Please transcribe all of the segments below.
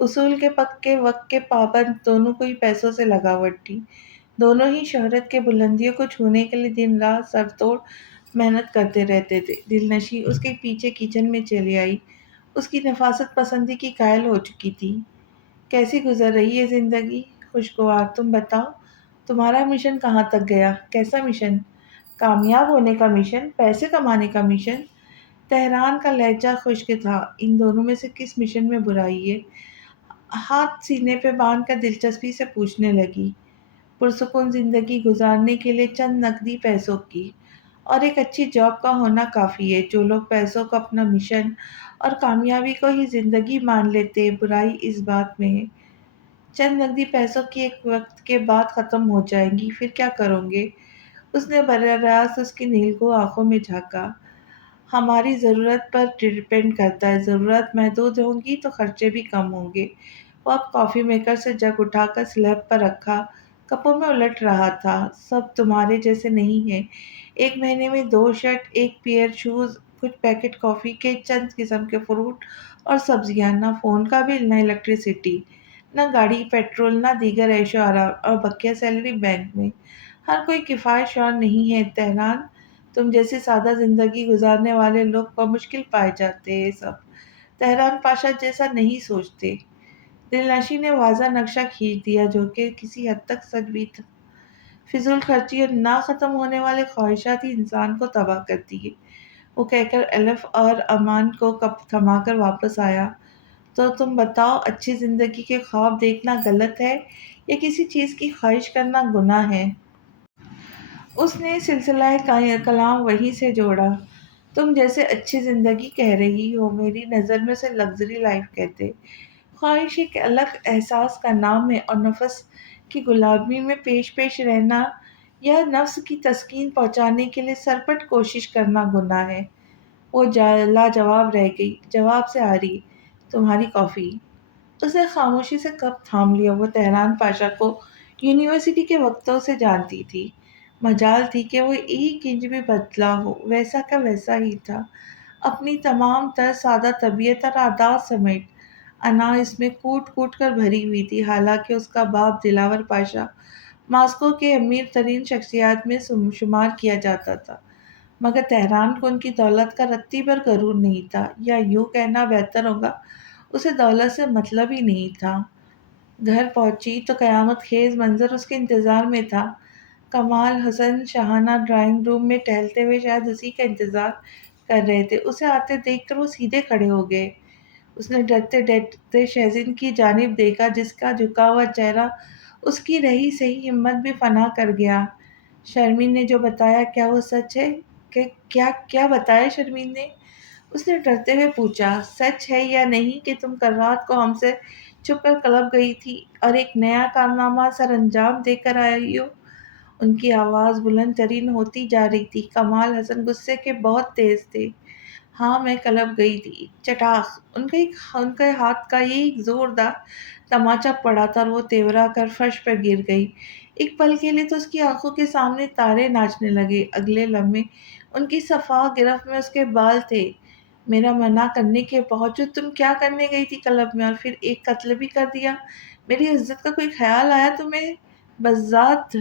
اصول کے پکے وقت کے پابند، دونوں کو ہی پیسوں سے لگاوٹ تھی۔ دونوں ہی شہرت کے بلندیوں کو چھونے کے لیے دن رات سر توڑ محنت کرتے رہتے تھے۔ دل نشیں اس کے پیچھے کچن میں چلی آئی، اس کی نفاست پسندی کی قائل ہو چکی تھی۔ کیسی گزر رہی ہے زندگی؟ خوشگوار، تم بتاؤ، تمہارا مشن کہاں تک گیا؟ کیسا مشن؟ کامیاب ہونے کا مشن؟ پیسے کمانے کا مشن؟ تہران کا لہجہ خشک تھا۔ ان دونوں میں سے کس مشن میں برائی ہے؟ ہاتھ سینے پہ باندھ کر دلچسپی سے پوچھنے لگی۔ پرسکون زندگی گزارنے کے لیے چند نقدی پیسوں کی اور ایک اچھی جاب کا ہونا کافی ہے۔ جو لوگ پیسوں کو اپنا مشن اور کامیابی کو ہی زندگی مان لیتے، برائی اس بات میں ہے۔ چند نقدی پیسوں کی ایک وقت کے بعد ختم ہو جائیں گی، پھر کیا کرو گے؟ اس نے براہ راست اس کی نیلگوں آنکھوں میں جھانکا۔ ہماری ضرورت پر ڈیپینڈ کرتا ہے، ضرورت محدود ہوں گی تو خرچے بھی کم ہوں گے۔ وہ اب کافی میکر سے جگ اٹھا کر سلیب پر رکھا کپوں میں الٹ رہا تھا۔ سب تمہارے جیسے نہیں ہیں۔ ایک مہینے میں 2 شرٹ، ایک پیئر شوز، کچھ پیکٹ کافی کے، چند قسم کے فروٹ اور سبزیاں، نہ فون کا بل، نہ الیکٹریسٹی، نہ گاڑی پیٹرول، نہ دیگر عیش و آرام، اور بقیہ سیلری بینک میں۔ ہر کوئی کفایت شعور نہیں ہے تہران، تم جیسی سادہ زندگی گزارنے والے لوگ بمشکل پائے جاتے ہیں سب۔ تہران پاشا جیسا نہیں سوچتے۔ دلنشیں نے واضح نقشہ کھینچ دیا جو کہ کسی حد تک سچ بھی تھا۔ فضول خرچی اور نہ ختم ہونے والے خواہشات ہی انسان کو تباہ کرتی ہے۔ وہ کہہ کر الف اور امان کو کپ تھما کر واپس آیا۔ تو تم بتاؤ، اچھی زندگی کے خواب دیکھنا غلط ہے یا کسی چیز کی خواہش کرنا گناہ ہے؟ اس نے سلسلہ کلام وہیں سے جوڑا۔ تم جیسے اچھی زندگی کہہ رہی ہو، میری نظر میں اسے لگژری لائف کہتے۔ خواہش ایک الگ احساس کا نام ہے اور نفس کی غلامی میں پیش پیش رہنا یا نفس کی تسکین پہنچانے کے لیے سرپٹ کوشش کرنا گناہ ہے۔ وہ لاجواب رہ گئی۔ جواب سے آ رہی، تمہاری کافی۔ اس نے خاموشی سے کپ تھام لیا۔ وہ تہران پاشا کو یونیورسٹی کے وقتوں سے جانتی تھی۔ مجال تھی کہ وہ ایک انچ بھی بدلا ہو، ویسا کا ویسا ہی تھا۔ اپنی تمام تر سادہ طبیعت اور عادات سمیت انا اس میں کوٹ کوٹ کر بھری ہوئی تھی۔ حالانکہ اس کا باپ دلاور پاشا ماسکو کے امیر ترین شخصیات میں شمار کیا جاتا تھا، مگر تہران کو ان کی دولت کا رتی بھر غرور نہیں تھا، یا یوں کہنا بہتر ہوگا، اسے دولت سے مطلب ہی نہیں تھا۔ گھر پہنچی تو قیامت خیز منظر اس کے انتظار میں تھا۔ کمال حسن شاہانہ ڈرائنگ روم میں ٹہلتے ہوئے شاید اسی کا انتظار کر رہے تھے۔ اسے آتے دیکھ کر وہ سیدھے کھڑے ہو گئے۔ اس نے ڈرتے ڈرتے شہزین کی جانب دیکھا جس کا جھکا ہوا چہرہ اس کی رہی سہی ہمت بھی فنا کر گیا۔ شرمین نے جو بتایا کیا وہ سچ ہے؟ کہ کیا کیا بتایا شرمین نے؟ اس نے ڈرتے ہوئے پوچھا۔ سچ ہے یا نہیں کہ تم کل رات کو ہم سے چھپ کر کلب گئی تھی اور ایک نیا کارنامہ سر انجام دے کر آئی ہو؟ ان کی آواز بلند ترین ہوتی جا رہی تھی۔ کمال حسن غصے کے بہت تیز تھے۔ ہاں، میں کلب گئی تھی۔ چٹاخ! ان کے ہاتھ کا ایک زوردار تماچا پڑا تھا اور وہ تیورا کر فرش پر گر گئی۔ ایک پل کے لیے تو اس کی آنکھوں کے سامنے تارے ناچنے لگے، اگلے لمحے ان کی صفحہ گرفت میں اس کے بال تھے۔ میرا منع کرنے کے باوجود تم کیا کرنے گئی تھی کلب میں، اور پھر ایک قتل بھی کر دیا؟ میری عزت کا کوئی خیال آیا تمہیں؟ بذات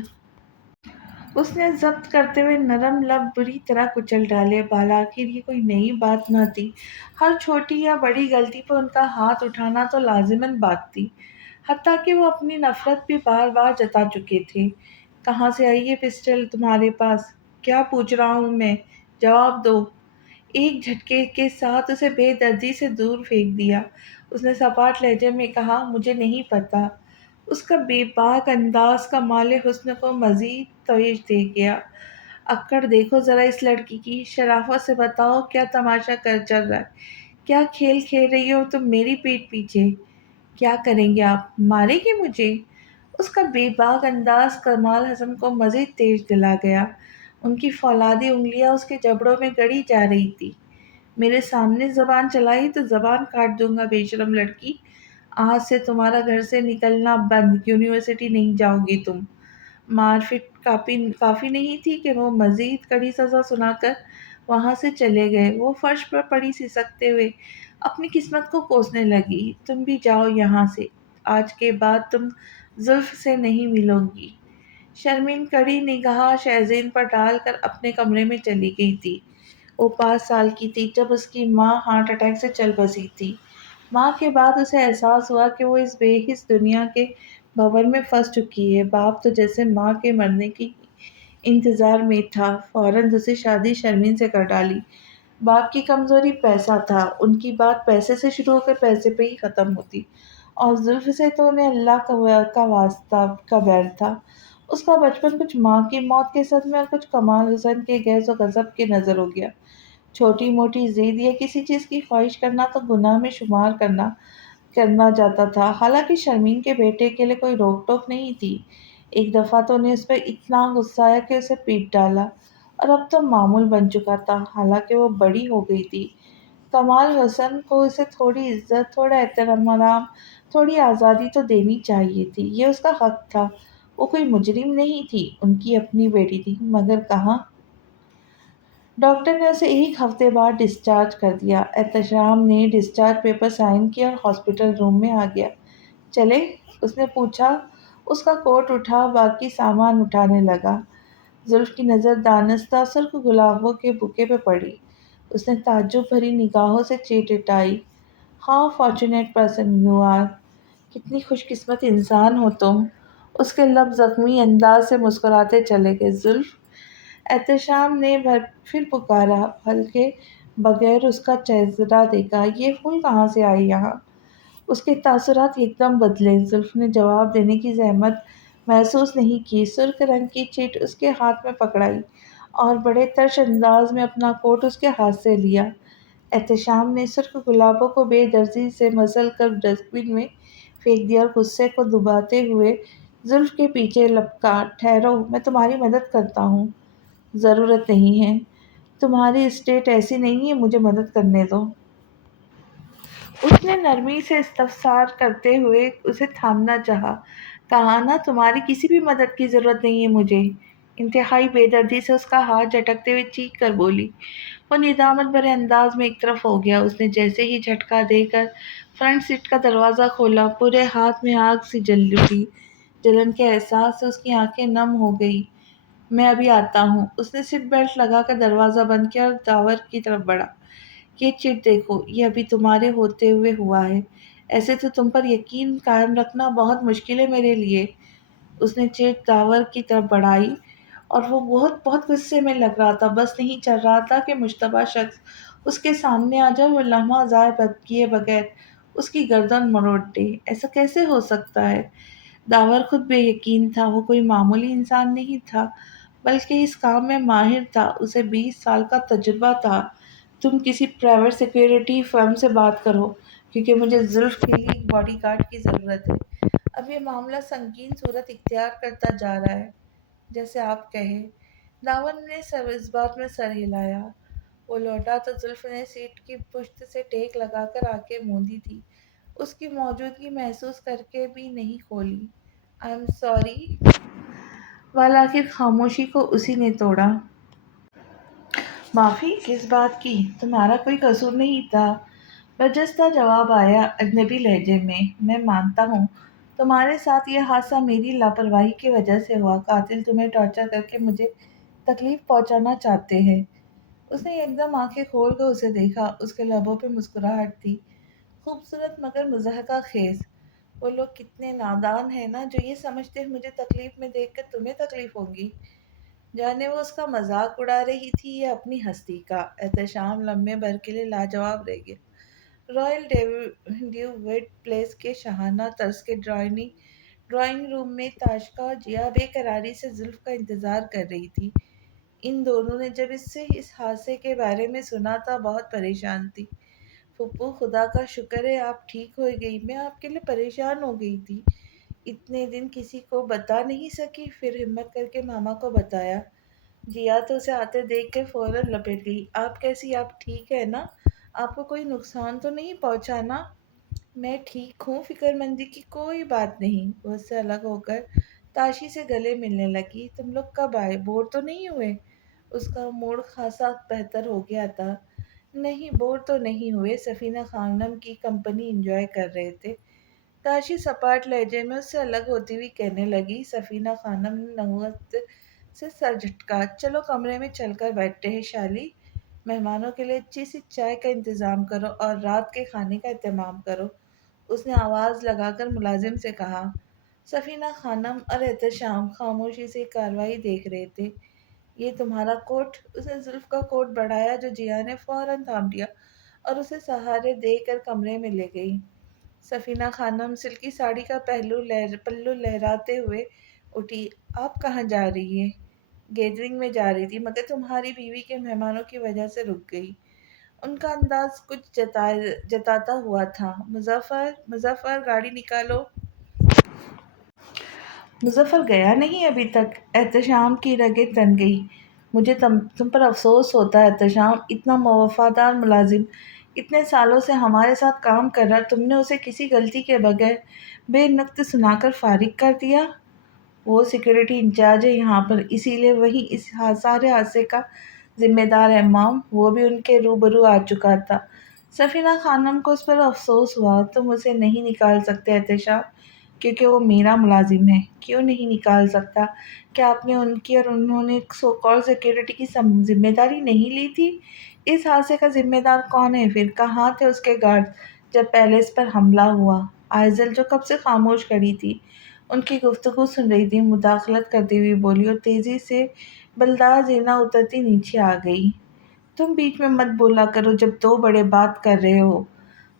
اس نے ضبط کرتے ہوئے نرم لب بری طرح کچل ڈالے۔ بالآخر یہ کوئی نئی بات نہ تھی۔ ہر چھوٹی یا بڑی غلطی پر ان کا ہاتھ اٹھانا تو لازماً بات تھی، حتیٰ کہ وہ اپنی نفرت بھی بار بار جتا چکے تھے۔ کہاں سے آئی یہ پسٹل تمہارے پاس؟ کیا پوچھ رہا ہوں میں، جواب دو! ایک جھٹکے کے ساتھ اسے بے دردی سے دور پھینک دیا۔ اس نے سپاٹ لہجے میں کہا، مجھے نہیں پتا۔ اس کا بے باک انداز کمال حسن کو مزید تیش دے گیا۔ اکڑ دیکھو ذرا اس لڑکی کی، شرافت سے بتاؤ کیا تماشا کر چل رہا ہے؟ کیا کھیل کھیل رہی ہو تم میری پیٹھ پیچھے؟ کیا کریں گے آپ، ماریں گے مجھے؟ اس کا بے باک انداز کمال حسن کو مزید تیش دلا گیا۔ ان کی فولادی انگلیاں اس کے جبڑوں میں گڑی جا رہی تھی۔ میرے سامنے زبان چلائی تو زبان کاٹ دوں گا بے شرم لڑکی۔ آج سے تمہارا گھر سے نکلنا بند، یونیورسٹی نہیں جاؤ گی تم۔ مار پیٹ کافی نہیں تھی کہ وہ مزید کڑی سزا سنا کر وہاں سے چلے گئے۔ وہ فرش پر پڑی سسکتے ہوئے اپنی قسمت کو کوسنے لگی۔ تم بھی جاؤ یہاں سے، آج کے بعد تم زلف سے نہیں ملو گی۔ شرمین کڑی نگاہ شہزین پر ڈال کر اپنے کمرے میں چلی گئی تھی۔ وہ 5 سال کی تھی جب اس کی ماں ہارٹ اٹیک سے چل بسی تھی۔ ماں کے بعد اسے احساس ہوا کہ وہ اس بے حس دنیا کے بھنور میں پھنس چکی ہے۔ باپ تو جیسے ماں کے مرنے کی انتظار میں تھا، فوراً دوسری شادی شرمین سے کر ڈالی۔ باپ کی کمزوری پیسہ تھا، ان کی بات پیسے سے شروع ہو کر پیسے پہ ہی ختم ہوتی، اور زلف سے تو انہیں اللہ کا واسطہ کا بیر تھا۔ اس کا بچپن کچھ ماں کی موت کے صدمے اور کچھ کمال حسن کے غیظ و غضب کے نظر ہو گیا۔ چھوٹی موٹی ضد یا کسی چیز کی خواہش کرنا تو گناہ میں شمار کرنا جاتا تھا، حالانکہ شرمین کے بیٹے کے لیے کوئی روک ٹوک نہیں تھی۔ ایک دفعہ تو انہیں اس پر اتنا غصہ آیا کہ اسے پیٹ ڈالا، اور اب تو معمول بن چکا تھا، حالانکہ وہ بڑی ہو گئی تھی۔ کمال حسن کو اسے تھوڑی عزت، تھوڑا احترام، تھوڑی آزادی تو دینی چاہیے تھی، یہ اس کا حق تھا۔ وہ کوئی مجرم نہیں تھی، ان کی اپنی بیٹی تھی، مگر کہاں! ڈاکٹر نے اسے ایک ہفتے بعد ڈسچارج کر دیا۔ احتشام نے ڈسچارج پیپر سائن کیا اور ہاسپٹل روم میں آ گیا۔ چلے؟ اس نے پوچھا۔ اس کا کوٹ اٹھا، باقی سامان اٹھانے لگا۔ زلف کی نظر دانستہ سرخ گلابوں کے بوکے پہ پڑی۔ اس نے تعجب بھری نگاہوں سے چیٹ اٹھائی۔ How fortunate person you are! کتنی خوش قسمت انسان ہو تم! اس کے لب زخمی انداز سے مسکراتے چلے گئے۔ زلف! احتشام نے پھر پکارا، بلکہ بغیر اس کا چہرہ دیکھا۔ یہ پھول کہاں سے آئی یہاں؟ اس کے تاثرات یکدم بدلے۔ زلف نے جواب دینے کی زحمت محسوس نہیں کی۔ سرخ رنگ کی چٹ اس کے ہاتھ میں پکڑائی اور بڑے ترش انداز میں اپنا کوٹ اس کے ہاتھ سے لیا۔ احتشام نے سرخ گلابوں کو بے دردی سے مسل کر ڈسٹ بن میں پھینک دیا اور غصے کو دباتے ہوئے زلف کے پیچھے لپکا۔ ٹھہرو، میں تمہاری مدد کرتا ہوں۔ ضرورت نہیں ہے، تمہاری اسٹیٹ ایسی نہیں ہے، مجھے مدد کرنے دو۔ اس نے نرمی سے استفسار کرتے ہوئے اسے تھامنا چاہا۔ کہا نا، تمہاری کسی بھی مدد کی ضرورت نہیں ہے مجھے۔ انتہائی بے دردی سے اس کا ہاتھ جھٹکتے ہوئے چیخ کر بولی۔ وہ ندامت بھرے انداز میں ایک طرف ہو گیا۔ اس نے جیسے ہی جھٹکا دے کر فرنٹ سیٹ کا دروازہ کھولا، پورے ہاتھ میں آگ سی جل اٹھی۔ جلن کے احساس سے اس کی آنکھیں نم ہو گئی۔ میں ابھی آتا ہوں۔ اس نے سیٹ بیلٹ لگا کر دروازہ بند کیا اور داور کی طرف بڑھا۔ یہ چٹ دیکھو، یہ ابھی تمہارے ہوتے ہوئے ہوا ہے، ایسے تو تم پر یقین قائم رکھنا بہت مشکل ہے میرے لیے۔ اس نے چٹ داور کی طرف بڑھائی اور وہ بہت بہت غصے میں لگ رہا تھا، بس نہیں چل رہا تھا کہ مشتبہ شخص اس کے سامنے آ جائے اور لمحہ ضائع کیے بغیر اس کی گردن مروڑ دے۔ ایسا کیسے ہو سکتا ہے؟ داور خود بے یقین تھا۔ وہ کوئی معمولی انسان نہیں تھا، بلکہ اس کام میں ماہر تھا۔ اسے 20 سال کا تجربہ تھا۔ تم کسی پرائیویٹ سیکیورٹی فرم سے بات کرو، کیونکہ مجھے زلف کے لیے ایک باڈی گارڈ کی ضرورت ہے۔ اب یہ معاملہ سنگین صورت اختیار کرتا جا رہا ہے، جیسے آپ کہیں۔ داور نے اس بات میں سر ہلایا۔ وہ لوٹا تو زلف نے سیٹ کی پشت سے ٹیک لگا کر آنکھیں موندی تھی، اس کی موجودگی محسوس کر کے بھی نہیں کھولی۔ آئی ایم سوری، بالآخر خاموشی کو اسی نے توڑا۔ معافی کس بات کی؟ تمہارا کوئی قصور نہیں تھا، برجستہ جواب آیا اجنبی لہجے میں۔ میں مانتا ہوں تمہارے ساتھ یہ حادثہ میری لاپرواہی کی وجہ سے ہوا۔ قاتل تمہیں ٹارچر کر کے مجھے تکلیف پہنچانا چاہتے ہیں۔ اس نے یکدم آنکھیں کھول کر اسے دیکھا۔ اس کے لبوں پہ مسکراہٹ تھی، خوبصورت مگر مضحکہ خیز۔ وہ لوگ کتنے نادان ہیں نا، جو یہ سمجھتے ہیں مجھے تکلیف میں دیکھ کر تمہیں تکلیف ہوگی۔ جانے وہ اس کا مذاق اڑا رہی تھی یا اپنی ہستی کا۔ احتشام لمحے بھر کے لیے لاجواب رہ گیا۔ رائل ڈیوڈ پلیس کے شاہانہ طرز کے ڈرائنگ روم میں تاشقہ جیا بے قراری سے زلف کا انتظار کر رہی تھی۔ ان دونوں نے جب اس سے اس حادثے کے بارے میں سنا تھا بہت پریشان تھی۔ پھپھو، خدا کا شکر ہے آپ ٹھیک ہو گئی، میں آپ کے لیے پریشان ہو گئی تھی، اتنے دن کسی کو بتا نہیں سکی، پھر ہمت کر کے ماما کو بتایا۔ جیا تو اسے آتے دیکھ کے فوراً لپٹ گئی۔ آپ کیسی؟ آپ ٹھیک ہے نا؟ آپ کو کوئی نقصان تو نہیں پہنچا نا؟ میں ٹھیک ہوں، فکر مندی کی کوئی بات نہیں۔ وہ اس سے الگ ہو کر تاشی سے گلے ملنے لگی۔ تم لوگ کب آئے؟ بور تو نہیں ہوئے؟ اس کا موڈ خاصا بہتر ہو گیا تھا۔ نہیں، بور تو نہیں ہوئے، سفینہ خانم کی کمپنی انجوائے کر رہے تھے۔ تاشی سپاٹ لہجے میں اس سے الگ ہوتی ہوئی کہنے لگی۔ سفینہ خانم نے نحوست سے سر جھٹکا۔ چلو کمرے میں چل کر بیٹھتے ہیں شالی، مہمانوں کے لیے اچھی سی چائے کا انتظام کرو اور رات کے کھانے کا اہتمام کرو، اس نے آواز لگا کر ملازم سے کہا۔ سفینہ خانم اور احتشام خاموشی سے یہ کارروائی دیکھ رہے تھے۔ یہ تمہارا کوٹ، اس نے زلف کا کوٹ بڑھایا جو جیا نے فوراً تھام دیا اور اسے سہارے دے کر کمرے میں لے گئی۔ سفینہ خانم سلکی ساڑی کا پلو لہراتے ہوئے اٹھی۔ آپ کہاں جا رہی ہے؟ گیدرنگ میں جا رہی تھی مگر تمہاری بیوی کے مہمانوں کی وجہ سے رک گئی۔ ان کا انداز کچھ جتاتا ہوا تھا۔ مظفر گاڑی نکالو۔ مظفر گیا نہیں ابھی تک؟ احتشام کی رگیں تن گئی۔ مجھے تم پر افسوس ہوتا ہے احتشام، اتنا وفادار ملازم اتنے سالوں سے ہمارے ساتھ کام کر رہا، تم نے اسے کسی غلطی کے بغیر بے نقط سنا کر فارغ کر دیا۔ وہ سیکیورٹی انچارج ہے یہاں پر، اسی لیے وہی اس سارے حادثے کا ذمہ دار ہے مام، وہ بھی ان کے روبرو آ چکا تھا۔ سفینہ خانم کو اس پر افسوس ہوا۔ تم اسے نہیں نکال سکتے احتشام، کیونکہ وہ میرا ملازم ہے۔ کیوں نہیں نکال سکتا؟ کیا آپ نے ان کی اور انہوں نے سو کال سیکیورٹی کی ذمہ داری نہیں لی تھی؟ اس حادثے کا ذمہ دار کون ہے پھر؟ کہاں تھے اس کے گارڈ جب پیلس پر حملہ ہوا؟ آئزل جو کب سے خاموش کھڑی تھی، ان کی گفتگو سن رہی تھی، مداخلت کرتی ہوئی بولی اور تیزی سے بلدار زینہ اترتی نیچے آ گئی۔ تم بیچ میں مت بولا کرو جب دو بڑے بات کر رہے ہو،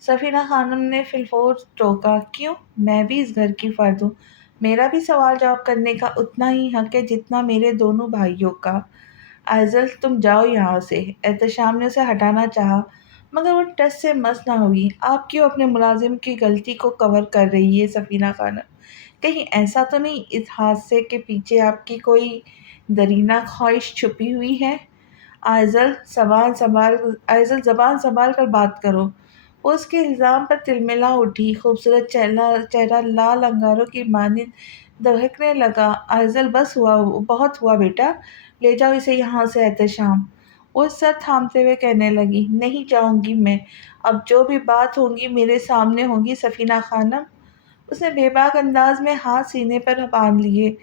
سفینہ خانم نے فی الفور ٹوکا۔ کیوں؟ میں بھی اس گھر کی فرد ہوں، میرا بھی سوال جواب کرنے کا اتنا ہی حق ہے جتنا میرے دونوں بھائیوں کا۔ آئزل تم جاؤ یہاں سے۔ احتشام نے اسے ہٹانا چاہا مگر وہ ٹس سے مس نہ ہوئی۔ آپ کیوں اپنے ملازم کی غلطی کو کور کر رہی ہے سفینہ خانم؟ کہیں ایسا تو نہیں اس حادثے کے پیچھے آپ کی کوئی دیرینہ خواہش چھپی ہوئی ہے؟ آئزل زبان سنبھال کر بات کرو۔ وہ اس کے الزام پر تلملا اٹھی، خوبصورت چہرہ لال انگاروں کی مانند دہکنے لگا۔ آئزل بس ہوا، بہت ہوا بیٹا، لے جاؤ اسے یہاں سے احتشام، وہ سر تھامتے ہوئے کہنے لگی۔ نہیں جاؤں گی میں، اب جو بھی بات ہوگی میرے سامنے ہوگی سفینہ خانم۔ اس نے بے باک انداز میں ہاتھ سینے پر باندھ لیے۔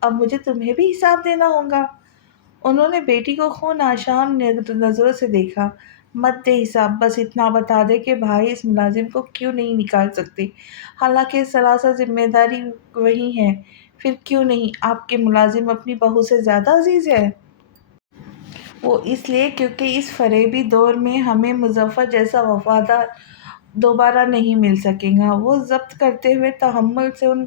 اب مجھے تمہیں بھی حساب دینا ہوگا۔ انہوں نے بیٹی کو خون آشام نظروں سے دیکھا۔ مت دے حساب، بس اتنا بتا دے کہ بھائی اس ملازم کو کیوں نہیں نکال سکتے، حالانکہ سراسر ذمہ داری وہی ہے۔ پھر کیوں نہیں؟ آپ کے ملازم اپنی بہو سے زیادہ عزیز ہے؟ وہ اس لیے کیونکہ اس فریبی دور میں ہمیں مظفر جیسا وفادار دوبارہ نہیں مل سکے گا۔ وہ ضبط کرتے ہوئے تحمل سے ان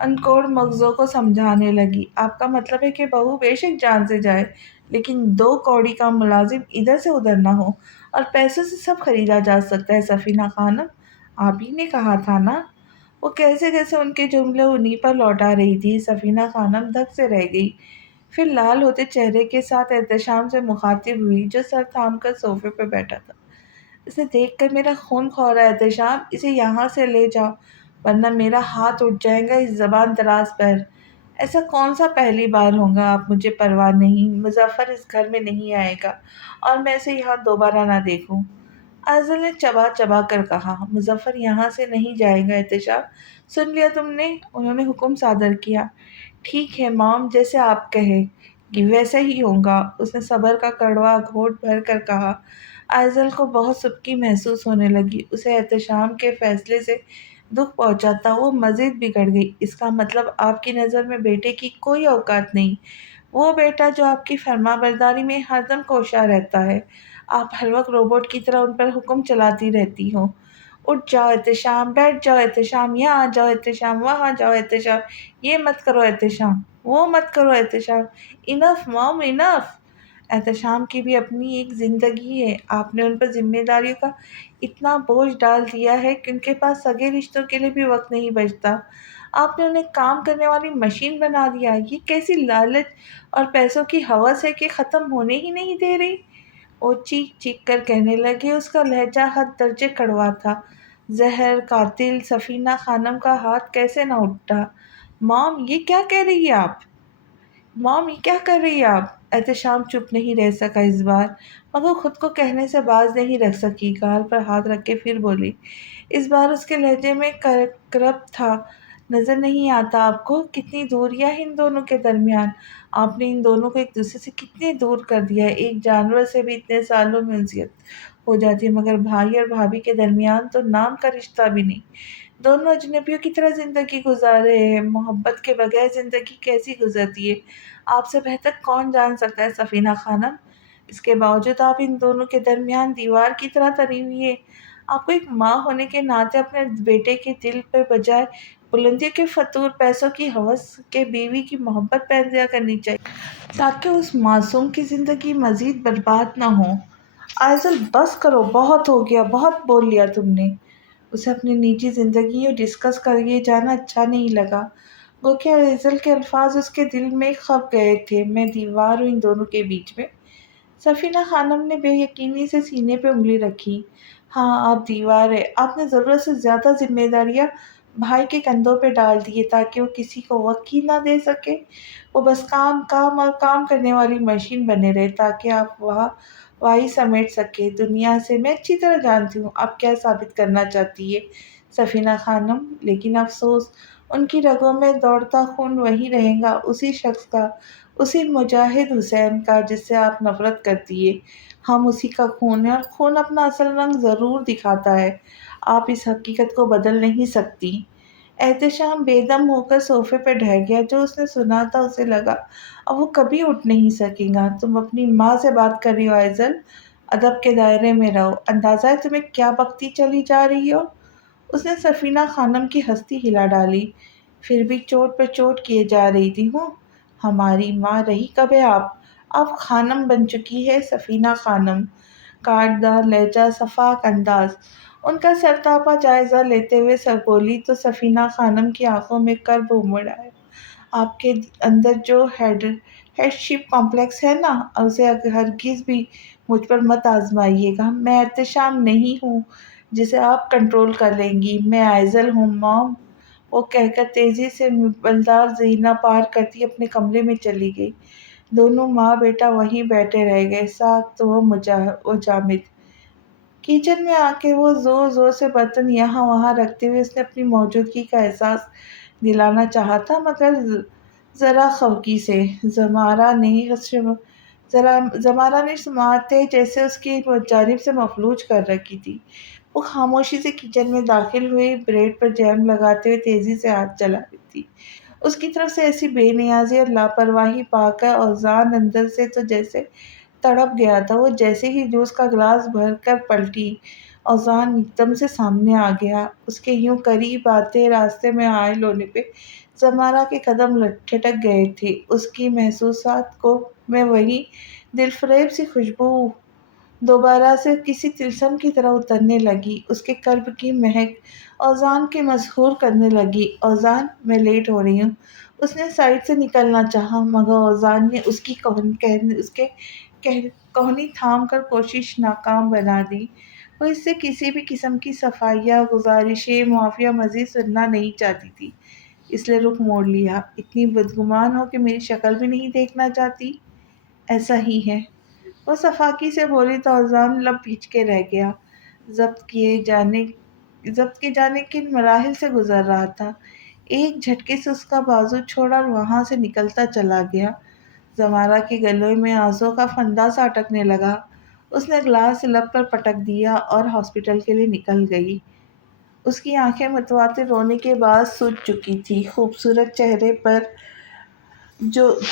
انکوڑ مغزوں کو سمجھانے لگی۔ آپ کا مطلب ہے کہ بہو بے شک جان سے جائے لیکن 2 کوڑی کا ملازم ادھر سے ادھر نہ ہو، اور پیسے سے سب خریدا جا سکتا ہے سفینہ خانم، آپ ہی نے کہا تھا نا؟ وہ کیسے کیسے ان کے جملے انہی پر لوٹا رہی تھی۔ سفینہ خانم دھک سے رہ گئی، پھر لال ہوتے چہرے کے ساتھ احتشام سے مخاطب ہوئی جو سر تھام کر صوفے پہ بیٹھا تھا۔ اسے دیکھ کر میرا خون کھول رہا ہے احتشام، اسے یہاں سے لے جاؤ ورنہ میرا ہاتھ اٹھ جائے گا اس زبان دراز پر۔ ایسا کون سا پہلی بار ہوگا؟ آپ مجھے پرواہ نہیں، مظفر اس گھر میں نہیں آئے گا اور میں اسے یہاں دوبارہ نہ دیکھوں۔ ازل نے چبا چبا کر کہا۔ مظفر یہاں سے نہیں جائے گا احتشام، سن لیا تم نے؟ انہوں نے حکم صادر کیا۔ ٹھیک ہے مام، جیسے آپ کہیں گی ویسا ہی ہوگا، اس نے صبر کا کڑوا گھونٹ بھر کر کہا۔ آئزل کو بہت سبکی محسوس ہونے لگی۔ اسے احتشام کے فیصلے سے دکھ پہنچا تھا، وہ مزید بگڑ گئی۔ اس کا مطلب آپ کی نظر میں بیٹے کی کوئی اوقات نہیں، وہ بیٹا جو آپ کی فرما برداری میں ہر دم کوشاں رہتا ہے، آپ ہر وقت روبوٹ کی طرح ان پر حکم چلاتی رہتی ہو۔ اٹھ جاؤ احتشام، بیٹھ جاؤ احتشام، یہاں جاؤ احتشام، وہاں جاؤ احتشام، یہ مت کرو احتشام، وہ مت کرو احتشام، انف مام انف۔ احتشام کی بھی اپنی ایک زندگی ہے، آپ نے ان پر ذمہ داریوں کا اتنا بوجھ ڈال دیا ہے کہ ان کے پاس سگے رشتوں کے لیے بھی وقت نہیں بچتا۔ آپ نے انہیں کام کرنے والی مشین بنا دیا۔ یہ کیسی لالچ اور پیسوں کی ہوس ہے کہ ختم ہونے ہی نہیں دے رہی، وہ چیخ چیخ کر کہنے لگے۔ اس کا لہجہ حد درجے کڑوا تھا۔ زہر قاتل سفینہ خانم کا ہاتھ کیسے نہ اٹھا۔ مام یہ کیا کہہ رہی ہے آپ؟ مام یہ کیا کر رہی ہے آپ؟ احتشام چپ نہیں رہ سکا اس بار، مگر خود کو کہنے سے باز نہیں رکھ سکی۔ گال پر ہاتھ رکھ کے پھر بولی۔ اس بار اس کے لہجے میں کرب تھا۔ نظر نہیں آتا آپ کو کتنی دوریاں ہیں ان دونوں کے درمیان؟ آپ نے ان دونوں کو ایک دوسرے سے کتنے دور کر دیا ہے۔ ایک جانور سے بھی اتنے سالوں میں انسیت ہو جاتی ہے، مگر بھائی اور بھابھی کے درمیان تو نام کا رشتہ بھی نہیں۔ دونوں اجنبیوں کی طرح زندگی گزار رہے ہیں۔ محبت کے بغیر زندگی کیسی گزرتی ہے، آپ سے بہتر کون جان سکتا ہے سفینہ خانم؟ اس کے باوجود آپ ان دونوں کے درمیان دیوار کی طرح تنی ہوئی ہے۔ آپ کو ایک ماں ہونے کے ناطے اپنے بیٹے کے دل پہ بجائے بلندیوں کے فطور، پیسوں کی ہوس کے بیوی کی محبت پیدا کرنی چاہیے، تاکہ اس معصوم کی زندگی مزید برباد نہ ہو۔ آئزل بس کرو، بہت ہو گیا، بہت بول لیا تم نے۔ اسے اپنی نجی زندگی ڈسکس کریے جانا اچھا نہیں لگا، گو کہ آئزل کے الفاظ اس کے دل میں کھپ گئے تھے۔ میں دیوار ہوں ان دونوں کے بیچ میں؟ سفینہ خانم نے بے یقینی سے سینے پہ انگلی رکھی۔ ہاں آپ دیوار ہے۔ آپ نے ضرورت سے زیادہ ذمہ داریاں بھائی کے کندھوں پہ ڈال دی ہے تاکہ وہ کسی کو وقت ہی نہ دے سکے۔ وہ بس کام کام اور کام کرنے والی مشین بنے رہے تاکہ آپ واہی سمیٹ سکے دنیا سے۔ میں اچھی طرح جانتی ہوں آپ کیا ثابت کرنا چاہتی ہے سفینہ خانم، لیکن افسوس ان کی رگوں میں دوڑتا خون وہی رہے گا، اسی شخص کا، اسی مجاہد حسین کا جس سے آپ نفرت کرتی ہے۔ ہم اسی کا خون ہے اور خون اپنا اصل رنگ ضرور دکھاتا ہے۔ آپ اس حقیقت کو بدل نہیں سکتی۔ احتشام بے دم ہو کر صوفے پہ ڈھہ گیا۔ جو اس نے سنا تھا اسے لگا اب وہ کبھی اٹھ نہیں سکے گا۔ تم اپنی ماں سے بات کر رہی ہو آئزل، ادب کے دائرے میں رہو۔ اندازہ ہے تمہیں کیا بکتی چلی جا رہی ہو؟ اس نے سفینہ خانم کی ہستی ہلا ڈالی۔ پھر بھی چوٹ پہ چوٹ کیے جا رہی تھی ہوں۔ ہماری ماں رہی کب ہے آپ خانم بن چکی ہے سفینہ خانم۔ کاٹدار لہجہ، صفاق انداز۔ ان کا سرتاپا جائزہ لیتے ہوئے سر بولی تو سفینہ خانم کی آنکھوں میں کرب امڑ آیا۔ آپ کے اندر جو ہیڈ شپ کمپلیکس ہے نا، اسے ہرگز بھی مجھ پر مت آزمائیے گا۔ میں احتشام نہیں ہوں جسے آپ کنٹرول کر لیں گی، میں آئزل ہوں مام۔ وہ کہہ کر تیزی سے بلدار زینہ پار کرتی اپنے کمرے میں چلی گئی۔ دونوں ماں بیٹا وہیں بیٹھے رہ گئے، ساکت و جامد۔ کچن میں آ کے وہ زور زور سے برتن یہاں وہاں رکھتے ہوئے اس نے اپنی موجودگی کا احساس دلانا چاہا تھا، مگر ذرا خفگی سے۔ زمارہ نے سماعتیں جیسے اس کی جانب سے مفلوج کر رکھی تھی۔ وہ خاموشی سے کچن میں داخل ہوئی، بریڈ پر جیم لگاتے ہوئے تیزی سے ہاتھ چلا رہی تھی۔ اس کی طرف سے ایسی بے نیازی اور لاپرواہی پا کر اوزان اندر سے تو جیسے تڑپ گیا تھا۔ وہ جیسے ہی جوس کا گلاس بھر کر پلٹی، اوزان ایک دم سے سامنے آ گیا۔ اس کے یوں قریب آتے راستے میں حائل ہونے پہ زمارہ کے قدم ٹھٹک گئے تھے۔ اس کی محسوسات میں وہی دل فریب سی خوشبو دوبارہ سے کسی طلسم کی طرح اترنے لگی۔ اس کے قلب کی مہک اوزان کے مسحور کرنے لگی۔ اوزان میں لیٹ ہو رہی ہوں۔ اس نے سائڈ سے نکلنا چاہا، مگر اوزان نے اس کے کوہنی تھام کر کوشش ناکام بنا دی۔ وہ اس سے کسی بھی قسم کی صفائیاں، گزارشیں، معافیہ مزید سننا نہیں چاہتی تھی، اس لیے رخ موڑ لیا۔ اتنی بدگمان ہو کہ میری شکل بھی نہیں دیکھنا چاہتی؟ ایسا ہی ہے، وہ صفاقی سے بولی تو اوزان لب بھیج رہ گیا۔ ضبط کے جانے کن مراحل سے گزر رہا تھا۔ ایک جھٹکے سے اس کا بازو چھوڑا اور وہاں سے نکلتا چلا گیا۔ زمارہ کے گلے میں آنسوں کا پھندا سا اٹکنے لگا۔ اس نے گلاس لب پر پٹک دیا اور ہاسپٹل کے لیے نکل گئی۔ اس کی آنکھیں متواتر رونے کے بعد سوج چکی تھی۔ خوبصورت چہرے پر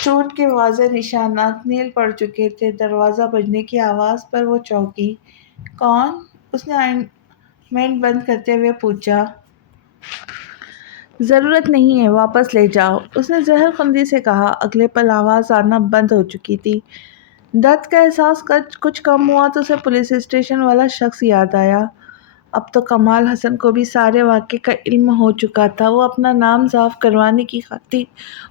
چوٹ کے واضح نشانات نیل پڑ چکے تھے۔ دروازہ بجنے کی آواز پر وہ چونکی۔ کون؟ اس نے آئنمنٹ بند کرتے ہوئے پوچھا۔ ضرورت نہیں ہے، واپس لے جاؤ، اس نے زہر خندی سے کہا۔ اگلے پل آواز آنا بند ہو چکی تھی۔ درد کا احساس کچھ کم ہوا تو اسے پولیس اسٹیشن والا شخص یاد آیا۔ اب تو کمال حسن کو بھی سارے واقعے کا علم ہو چکا تھا۔ وہ اپنا نام صاف کروانے کی خاطر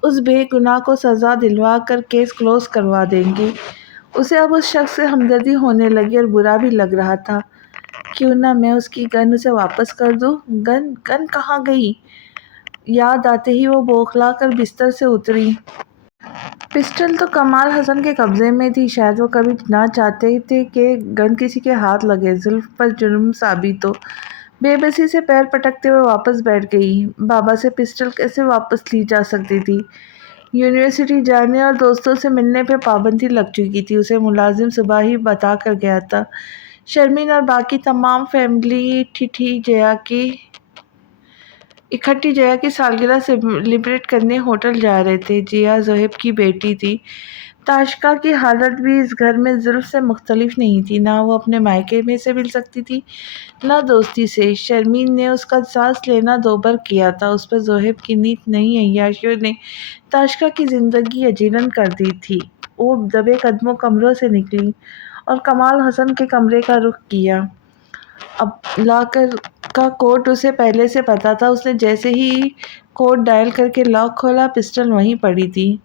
اس بے گناہ کو سزا دلوا کر کیس کلوز کروا دیں گے۔ اسے اب اس شخص سے ہمدردی ہونے لگی اور برا بھی لگ رہا تھا۔ کیوں نہ میں اس کی گن اسے واپس کر دوں؟ گن کہاں گئی؟ یاد آتے ہی وہ بوکھلا کر بستر سے اتری۔ پسٹل تو کمال حسن کے قبضے میں تھی، شاید وہ کبھی نہ چاہتے تھے کہ گن کسی کے ہاتھ لگے۔ زلف پر جرم ثابت ہو، بے بسی سے پیر پٹکتے ہوئے واپس بیٹھ گئی۔ بابا سے پسٹل کیسے واپس لی جا سکتی تھی؟ یونیورسٹی جانے اور دوستوں سے ملنے پہ پابندی لگ چکی تھی، اسے ملازم صبح ہی بتا کر گیا تھا۔ شرمین اور باقی تمام فیملی اکٹھی جیا کی سالگرہ سیلیبریٹ کرنے ہوٹل جا رہے تھے۔ جیا زہیب کی بیٹی تھی۔ تاشقہ کی حالت بھی اس گھر میں زلف سے مختلف نہیں تھی، نہ وہ اپنے مائکے میں سے مل سکتی تھی نہ دوستی سے۔ شرمین نے اس کا سانس لینا دوبر کیا تھا، اس پر زہیب کی نیک نئی عیاشیوں نے تاشقہ کی زندگی عجیرن کر دی تھی۔ وہ دبے قدموں کمروں سے نکلی اور کمال حسن کے کمرے کا رخ کیا۔ اب لاکر کا کوڈ اسے پہلے سے پتا تھا، اس نے جیسے ہی کوڈ ڈائل کر کے لاک کھولا، پسٹل وہیں پڑی تھی۔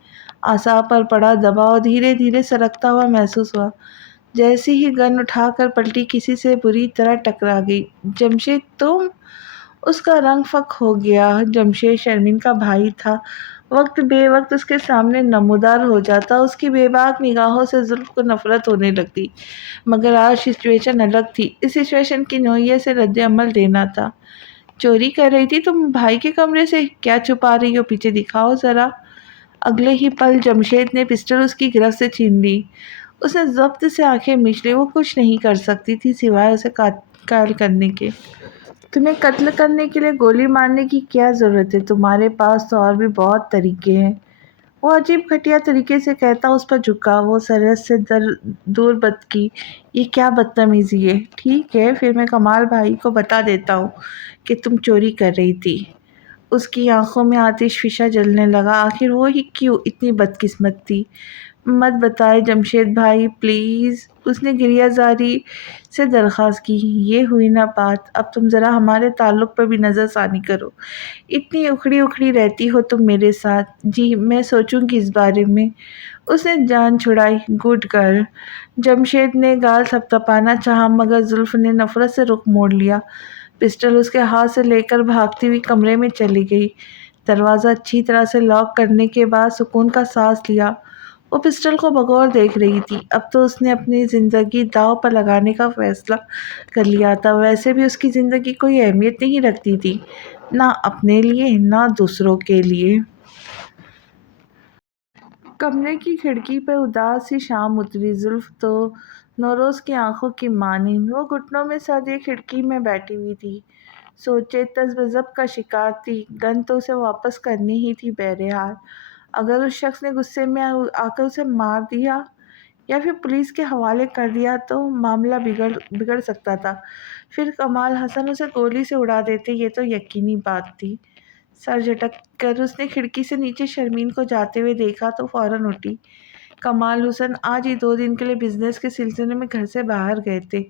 اعصاب پر پڑا دباؤ دھیرے دھیرے سرکتا ہوا محسوس ہوا۔ جیسے ہی گن اٹھا کر پلٹی، کسی سے بری طرح ٹکرا گئی۔ جمشید تم؟ اس کا رنگ فک ہو گیا۔ جمشید شرمین کا بھائی تھا، وقت بے وقت اس کے سامنے نمودار ہو جاتا، اس کی بے باک نگاہوں سے زلف کو نفرت ہونے لگتی۔ مگر آج سچویشن الگ تھی، اس سچویشن کی نوعیت سے رد عمل دینا تھا۔ چوری کر رہی تھی تم بھائی کے کمرے سے؟ کیا چھپا رہی ہو؟ پیچھے دکھاؤ ذرا۔ اگلے ہی پل جمشید نے پسٹل اس کی گرفت سے چھین لی۔ اس نے ضبط سے آنکھیں مچ لی، وہ کچھ نہیں کر سکتی تھی سوائے اسے قتل کرنے کے۔ تمہیں قتل کرنے کے لیے گولی مارنے کی کیا ضرورت ہے؟ تمہارے پاس تو اور بھی بہت طریقے ہیں۔ وہ عجیب گھٹیا طریقے سے کہتا اس پر جھکا۔ وہ سرحد سے دور بت کی۔ یہ کیا بدتمیزی ہے؟ ٹھیک ہے، پھر میں کمال بھائی کو بتا دیتا ہوں کہ تم چوری کر رہی تھی۔ اس کی آنکھوں میں آتش فشاں جلنے لگا۔ آخر وہ ہی کیوں اتنی بدقسمت تھی؟ مت بتائے جمشید بھائی پلیز، اس نے گریہ زاری سے درخواست کی۔ یہ ہوئی نا بات، اب تم ذرا ہمارے تعلق پر بھی نظر ثانی کرو۔ اتنی اکھڑی اکھڑی رہتی ہو تم میرے ساتھ۔ جی میں سوچوں گی اس بارے میں۔ اس نے جان چھڑائی۔ Good girl. جمشید نے گال تھپتھپانا چاہا مگر زلف نے نفرت سے رخ موڑ لیا۔ پسٹل اس کے ہاتھ سے لے کر بھاگتی ہوئی کمرے میں چلی گئی۔ دروازہ اچھی طرح سے لاک کرنے کے بعد سکون کا سانس لیا۔ وہ پسٹل کو بغور دیکھ رہی تھی۔ اب تو اس نے اپنی زندگی داؤ پر لگانے کا فیصلہ کر لیا تھا۔ ویسے بھی اس کی زندگی کوئی اہمیت نہیں رکھتی تھی، نہ اپنے لیے نہ دوسروں کے لیے۔ کمرے کی کھڑکی پہ اداس سی شام اتری۔ زلف تو نوروز کی آنکھوں کی مانند، وہ گھٹنوں میں سر لیے کھڑکی میں بیٹھی ہوئی تھی، سوچے تذبذب کا شکار تھی۔ گن تو اسے واپس کرنی ہی تھی بہرحال۔ اگر اس شخص نے غصے میں آ کر اسے مار دیا یا پھر پولیس کے حوالے کر دیا تو معاملہ بگڑ سکتا تھا۔ پھر کمال حسن اسے گولی سے اڑا دیتے، یہ تو یقینی بات تھی۔ سر جھٹک کر اس نے کھڑکی سے نیچے شرمین کو جاتے ہوئے دیکھا تو فوراً اٹھی۔ کمال حسن آج ہی 2 دن کے لیے بزنس کے سلسلے میں گھر سے باہر گئے تھے۔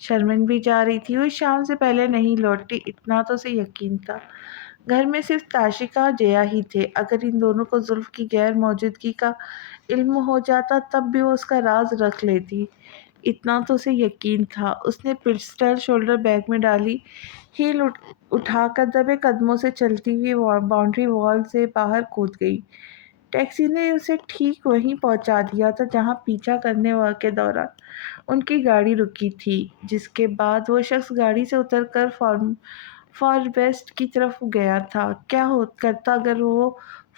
شرمین بھی جا رہی تھی، وہ شام سے پہلے نہیں لوٹی، اتنا تو اسے یقین تھا۔ گھر میں صرف تاشقہ اور جیا ہی تھے۔ اگر ان دونوں کو زلف کی غیر موجودگی کا علم ہو جاتا تب بھی وہ اس کا راز رکھ لیتی، اتنا تو اسے یقین تھا۔ اس نے پسٹل شولڈر بیگ میں ڈالی، ہیل اٹھا کر دبے قدموں سے چلتی ہوئی باؤنڈری وال سے باہر کود گئی۔ ٹیکسی نے اسے ٹھیک وہیں پہنچا دیا تھا جہاں پیچھا کرنے کے دوران ان کی گاڑی رکی تھی، جس کے بعد وہ شخص گاڑی سے اتر کر فار ویسٹ کی طرف گیا تھا۔ کیا کرتا اگر وہ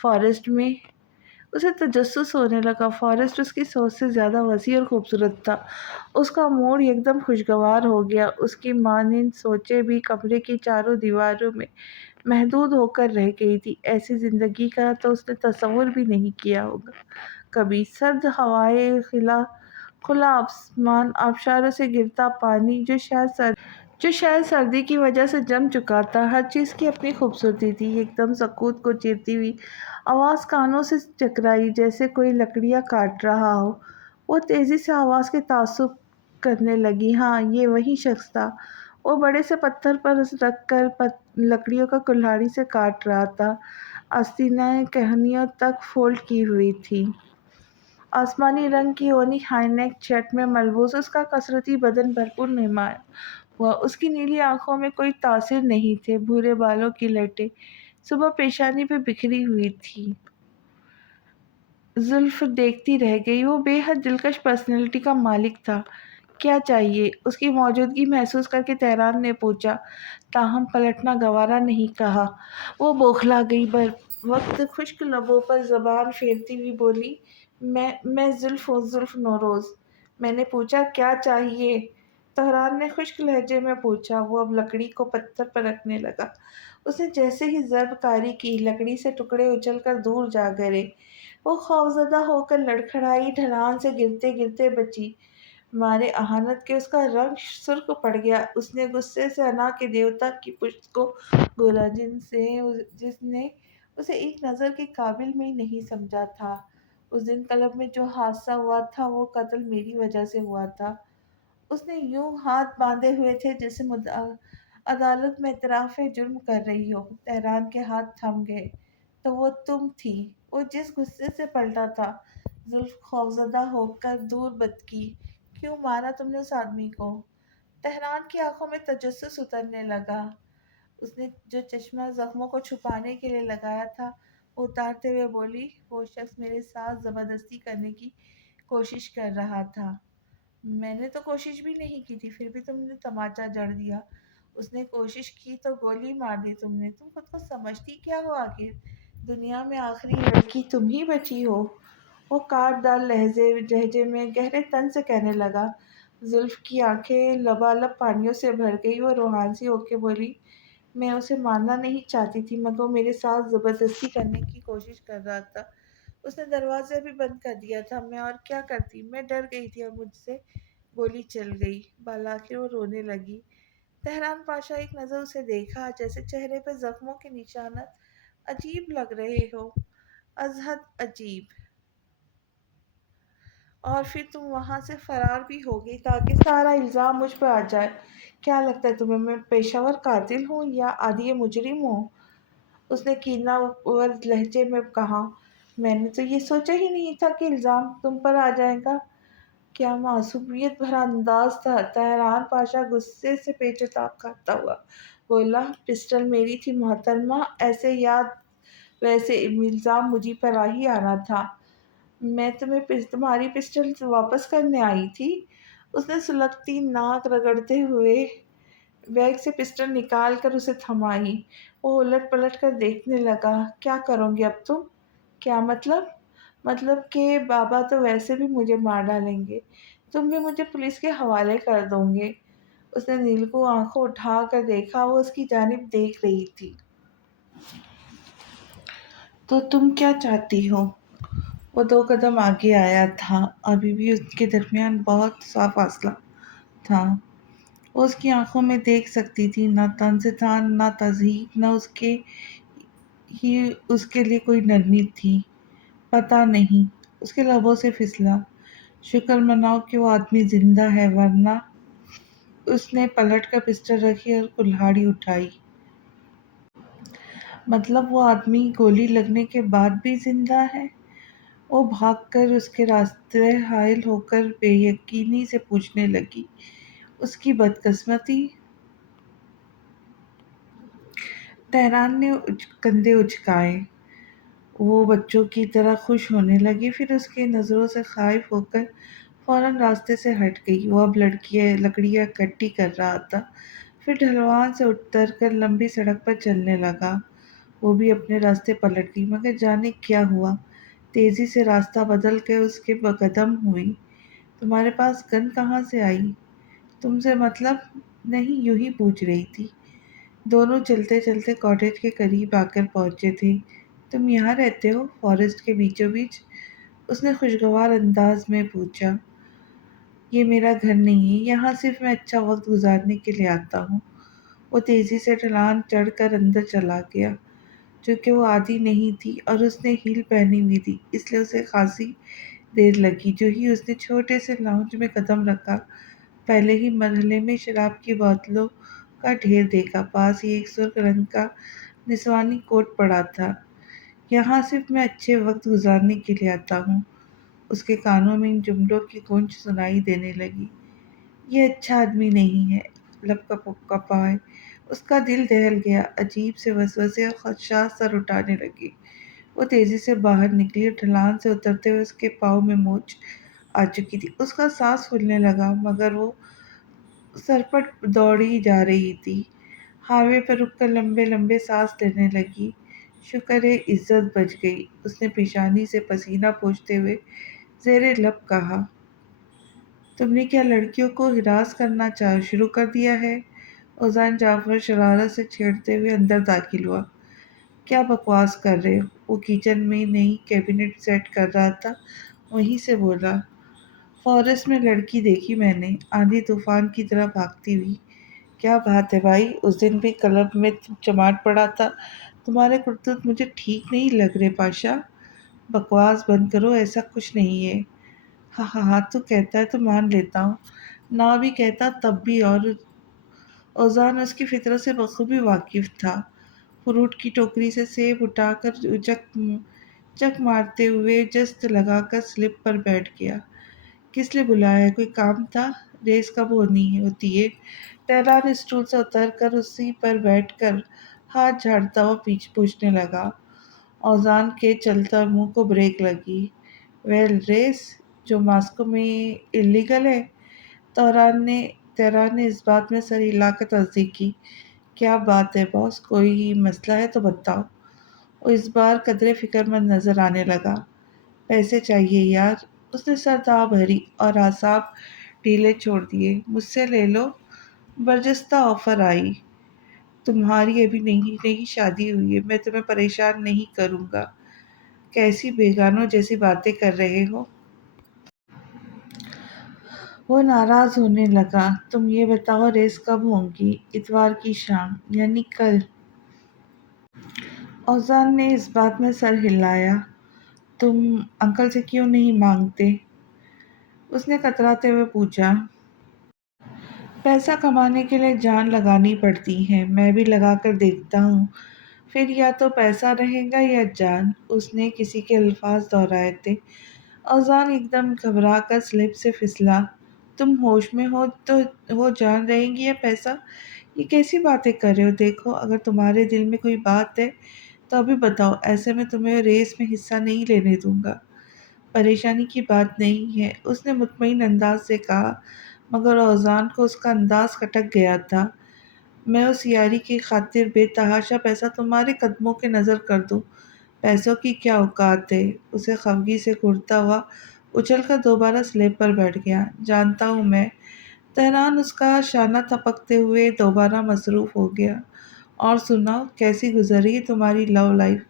فارسٹ میں؟ اسے تجسس ہونے لگا۔ فارسٹ اس کی سوچ سے زیادہ وسیع اور خوبصورت تھا۔ اس کا موڈ یکدم خوشگوار ہو گیا۔ اس کی مانند سوچیں بھی کمرے کی چاروں دیواروں میں محدود ہو کر رہ گئی تھی۔ ایسی زندگی کا تو اس نے تصور بھی نہیں کیا ہوگا کبھی۔ سرد ہوائیں، کھلا آسمان، آبشاروں سے گرتا پانی جو شاید سردی کی وجہ سے جم چکا تھا، ہر چیز کی اپنی خوبصورتی تھی۔ یکدم سکوت کو چیرتی ہوئی آواز کانوں سے ٹکرائی، جیسے کوئی لکڑیاں کاٹ رہا ہو۔ وہ تیزی سے آواز کے تعاقب کرنے لگی۔ ہاں، یہ وہی شخص تھا۔ وہ بڑے سے پتھر پر رکھ کر لکڑیوں کو کلہاڑی سے کاٹ رہا تھا۔ آستینیں کہنیوں تک فولڈ کی ہوئی تھیں۔ آسمانی رنگ کی اونی ہائی نیک شرٹ میں ملبوس اس کا کثرتی بدن بھرپور نمایاں ہوا۔ اس کی نیلی آنکھوں میں کوئی تاثر نہیں تھے، بھورے بالوں کی لٹیں صبح پیشانی پہ بکھری ہوئی تھیں۔ زلف دیکھتی رہ گئی۔ وہ بے حد دلکش پرسنالٹی کا مالک تھا۔ کیا چاہیے؟ اس کی موجودگی محسوس کر کے تہران نے پوچھا، تاہم پلٹنا گوارا نہیں کہا۔ وہ بوکھلا گئی، وقت خشک لبوں پر زبان پھیرتی ہوئی بولی، میں زلف ہوں، زلف نوروز۔ میں نے پوچھا کیا چاہیے؟ تہران نے خشک لہجے میں پوچھا۔ وہ اب لکڑی کو پتھر پر رکھنے لگا۔ اس نے جیسے ہی ضرب کاری کی، لکڑی سے ٹکڑے اچھل کر دور جا گرے۔ وہ خوفزدہ ہو کر لڑکھڑائی، ڈھلان سے گرتے گرتے بچی۔ مارے اہانت کے اس کا رنگ سرخ پڑ گیا۔ اس نے غصے سے انا کے دیوتا کی پشت کو گولا، جس نے اسے ایک نظر کے قابل میں نہیں سمجھا تھا۔ اس دن کلب میں جو حادثہ ہوا تھا وہ قتل میری وجہ سے ہوا تھا۔ اس نے یوں ہاتھ باندھے ہوئے تھے جیسے عدالت میں اعتراف جرم کر رہی ہو۔ تہران کے ہاتھ تھم گئے۔ تو وہ تم تھی۔ وہ جس غصے سے پلٹا تھا۔ زلف خوفزدہ ہو کر دور بتکی، کیوں مارا تم نے اس آدمی کو؟ تہران کی آنکھوں میں تجسس اترنے لگا۔ اس نے جو چشمہ زخموں کو چھپانے کے لیے لگایا تھا وہ اتارتے ہوئے بولی، وہ شخص میرے ساتھ زبردستی کرنے کی کوشش کر رہا تھا۔ میں نے تو کوشش بھی نہیں کی تھی، پھر بھی تم نے تماچا جڑ دیا۔ اس نے کوشش کی تو گولی مار دی تم نے۔ تم خود کو سمجھتی کیا ہو آخر؟ دنیا میں آخری لڑکی تم ہی بچی ہو۔ وہ کاٹ دار لہجے میں گہرے تن سے کہنے لگا۔ زلف کی آنکھیں لبالب پانیوں سے بھر گئی۔ وہ روحان سی ہو کے بولی، میں اسے مارنا نہیں چاہتی تھی، مگر وہ میرے ساتھ زبردستی کرنے کی کوشش کر رہا تھا۔ اس نے دروازہ بھی بند کر دیا تھا۔ میں اور کیا کرتی؟ میں ڈر گئی تھی اور مجھ سے گولی چل گئی۔ بالآخر وہ رونے لگی۔ تہران پاشا ایک نظر اسے دیکھا، جیسے چہرے پہ زخموں کے نشانات عجیب لگ رہے ہو، ازحد عجیب۔ اور پھر تم وہاں سے فرار بھی ہو گئی تاکہ سارا الزام مجھ پہ آ جائے۔ کیا لگتا ہے تمہیں میں پیشہ ور قاتل ہوں یا عادی مجرم ہوں؟ اس نے کینہ ور لہجے میں کہا، میں نے تو یہ سوچا ہی نہیں تھا کہ الزام تم پر آ جائے گا۔ کیا معصومیت بھرا انداز تھا! تہران پاشا غصے سے پیچ و تاب کھاتا ہوا بولا، پسٹل میری تھی محترمہ، ایسے یا ویسے الزام مجھی پر ہی آنا تھا۔ میں تمہاری پسٹل واپس کرنے آئی تھی۔ اس نے سلگتی ناک رگڑتے ہوئے بیگ سے پسٹل نکال کر اسے تھمائی۔ وہ الٹ پلٹ کر دیکھنے لگا، کیا کرو گے اب تم؟ کیا مطلب؟ مطلب کہ بابا تو ویسے بھی مجھے مار ڈالیں گے، تم بھی مجھے پولیس کے حوالے کر دو گے۔ اس نے نیل کو آنکھوں اٹھا کر دیکھا، وہ اس کی جانب دیکھ رہی تھی۔ تو تم کیا چاہتی ہو؟ وہ 2 قدم آگے آیا تھا۔ ابھی بھی ان کے درمیان بہت سا فاصلہ تھا۔ وہ اس کی آنکھوں میں دیکھ سکتی تھی، نہ طنز تھا، نہ تضحیک، نہ اس کے لیے کوئی نرمی تھی۔ پتہ نہیں، اس کے لبوں سے پھسلا، شکر مناؤ کہ وہ آدمی زندہ ہے، ورنہ۔ اس نے پلٹ کر پسٹل رکھی اور کلہاڑی اٹھائی۔ مطلب وہ آدمی گولی لگنے کے بعد بھی زندہ ہے؟ وہ بھاگ کر اس کے راستے حائل ہو کر بے یقینی سے پوچھنے لگی، اس کی بدقسمتی؟ تہران نے کندھے اچکائے۔ وہ بچوں کی طرح خوش ہونے لگی، پھر اس کے نظروں سے خائف ہو کر فوراً راستے سے ہٹ گئی۔ وہ اب لکڑیاں اکٹھی کر رہا تھا، پھر ڈھلوان سے اتر کر لمبی سڑک پر چلنے لگا۔ وہ بھی اپنے راستے پلٹ گئی، مگر جانے کیا ہوا، تیزی سے راستہ بدل کے اس کے قدم ہوئی۔ تمہارے پاس گن کہاں سے آئی؟ تم سے مطلب نہیں، یوں ہی پوچھ رہی تھی۔ دونوں چلتے چلتے کاٹیج کے قریب آ کر پہنچے تھے۔ تم یہاں رہتے ہو، فارسٹ کے بیچوں بیچ؟ اس نے خوشگوار انداز میں پوچھا۔ یہ میرا گھر نہیں ہے، یہاں صرف میں اچھا وقت گزارنے کے لیے آتا ہوں۔ وہ تیزی سے ڈھلان چڑھ کر اندر چلا گیا، چونکہ وہ عادی نہیں تھی اور اس نے ہیل پہنی ہوئی تھی، اس لیے اسے خاصی دیر لگی۔ جو ہی اس نے چھوٹے سے لاؤنج میں قدم رکھا، پہلے ہی مرحلے میں شراب کی بوتلوں کا ڈھیر دیکھا۔ پاس ہی ایک سرخ رنگ کا نسوانی کوٹ پڑا تھا۔ یہاں صرف میں اچھے وقت گزارنے کے لیے آتا ہوں۔ اس کے کانوں میں ان جملوں کی گونج سنائی دینے لگی۔ یہ اچھا آدمی نہیں ہے، لب کپائے۔ اس کا دل دہل گیا، عجیب سے وسوسے اور خدشات سر اٹھانے لگے۔ وہ تیزی سے باہر نکلی اور ڈھلان سے اترتے ہوئے اس کے پاؤں میں موچ آ چکی تھی۔ اس کا سانس پھولنے لگا مگر وہ سرپٹ دوڑی جا رہی تھی۔ ہائی وے پر رک کر لمبے لمبے سانس لینے لگی۔ شکر ہے عزت بچ گئی، اس نے پیشانی سے پسینہ پوچھتے ہوئے زیر لب کہا۔ تم نے کیا لڑکیوں کو ہراس کرنا شروع کر دیا ہے؟ اذان جعفر شرارت سے چھیڑتے ہوئے اندر داخل ہوا۔ کیا بکواس کر رہے ہو؟ وہ کچن میں نئی کیبنٹ سیٹ کر رہا تھا، وہیں سے بولا۔ فارسٹ میں لڑکی دیکھی میں نے، آندھی طوفان کی طرح بھاگتی ہوئی۔ کیا بات ہے بھائی، اس دن بھی کلب میں چماٹ پڑا تھا۔ تمہارے کرتوت مجھے ٹھیک نہیں لگ رہے پاشا۔ بکواس بند کرو، ایسا کچھ نہیں ہے۔ ہاں ہاں ہاں، تو کہتا ہے تو مان لیتا ہوں، نہ بھی کہتا تب بھی۔ اور اوزان اس کی فطرت سے بخوبی واقف تھا۔ فروٹ کی ٹوکری سے سیب اٹھا کر چک مارتے ہوئے جست لگا کر سلپ پر بیٹھ گیا۔ کس لیے بلایا ہے؟ کوئی کام تھا؟ ریس کب ہونی ہوتی ہے؟ تہران اسٹول سے اتر کر اسی پر بیٹھ کر ہاتھ جھاڑتا ہوا پیچھے پوچھنے لگا۔ اوزان کے چلتا منہ کو بریک لگی۔ ریس جو ماسکو میں الیگل ہے؟ تہران نے اس بات میں سر ہلا کر تصدیق کی۔ کیا بات ہے باس، کوئی مسئلہ ہے تو بتاؤ۔ وہ اس بار قدرے فکر مند نظر آنے لگا۔ پیسے چاہیے یار، اس نے سر داؤ بھری اور اعصاب ڈھیلے چھوڑ دیے۔ مجھ سے لے لو، برجستہ آفر آئی۔ تمہاری ابھی نئی نئی شادی ہوئی ہے، میں تمہیں پریشان نہیں کروں گا۔ کیسی بیگانوں جیسی باتیں کر رہے ہو؟ وہ ناراض ہونے لگا۔ تم یہ بتاؤ ریس کب ہوگی؟ اتوار کی شام، یعنی کل؟ اوزان نے اس بات میں سر ہلایا۔ تم انکل سے کیوں نہیں مانگتے؟ اس نے کتراتے ہوئے پوچھا۔ پیسہ کمانے کے لیے جان لگانی پڑتی ہے، میں بھی لگا کر دیکھتا ہوں، پھر یا تو پیسہ رہے گا یا جان۔ اس نے کسی کے الفاظ دہرائے تھے۔ اوزان ایک دم گھبرا کر سلپ سے پھسلا۔ تم ہوش میں ہو تو وہ جان رہے گی یا پیسہ؟ یہ کیسی باتیں کر رہے ہو؟ دیکھو، اگر تمہارے دل میں کوئی بات ہے تو ابھی بتاؤ، ایسے میں تمہیں ریس میں حصہ نہیں لینے دوں گا۔ پریشانی کی بات نہیں ہے، اس نے مطمئن انداز سے کہا، مگر اوزان کو اس کا انداز کھٹک گیا تھا۔ میں اس یاری کی خاطر بے تحاشا پیسہ تمہارے قدموں کے نذر کر دوں؟ پیسوں کی کیا اوقات ہے؟ اسے خفگی سے گھورتا ہوا اچھل کر دوبارہ سلیب پر بیٹھ گیا۔ جانتا ہوں میں۔ تہران اس کا شانہ تھپکتے ہوئے دوبارہ مصروف ہو گیا۔ اور سناؤ، کیسی گزر رہی ہے تمہاری لو لائف؟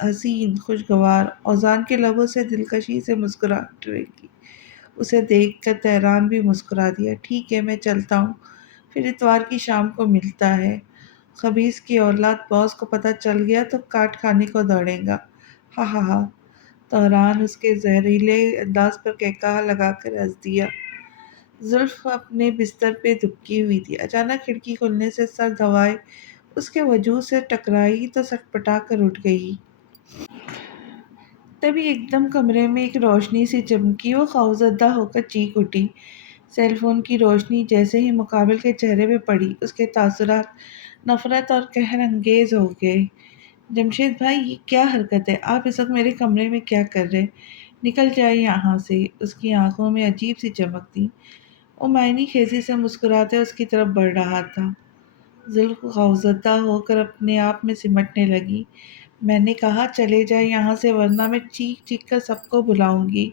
حسین، خوشگوار۔ اوزان کے لبوں سے دلکشی سے مسکراہٹ رہی۔ اسے دیکھ کر تہران بھی مسکرا دیا۔ ٹھیک ہے، میں چلتا ہوں، پھر اتوار کی شام کو ملتا ہے۔ خبیث کی اولاد، باس کو پتہ چل گیا تو کاٹ کھانے کو دوڑے گا۔ ہاں ہاں ہاں۔ تہران اس کے زہریلے انداز پر قہقہہ لگا کر ہنس دیا۔ زلف اپنے بستر پہ دبکی ہوئی تھی۔ اچانک کھڑکی کھلنے سے سرد ہوائیں اس کے وجود سے ٹکرائی تو سٹپٹا کر اٹھ گئی۔ تبھی ایک دم کمرے میں ایک روشنی سی چمکی، وہ خوفزدہ ہو کر چیخ اٹھی۔ سیل فون کی روشنی جیسے ہی مقابل کے چہرے پہ پڑی، اس کے تاثرات نفرت اور قہر انگیز ہو گئے۔ جمشید بھائی، یہ کیا حرکت ہے؟ آپ اس وقت میرے کمرے میں کیا کر رہے؟ نکل جائے یہاں سے۔ اس کی آنکھوں میں عجیب سی چمک تھی۔ وہ معنی خیزی سے مسکراتے اس کی طرف بڑھ رہا تھا۔ زلف خوفزدہ ہو کر اپنے آپ میں سمٹنے لگی۔ میں نے کہا چلے جائے یہاں سے، ورنہ میں چیخ چیخ کر سب کو بلاؤں گی۔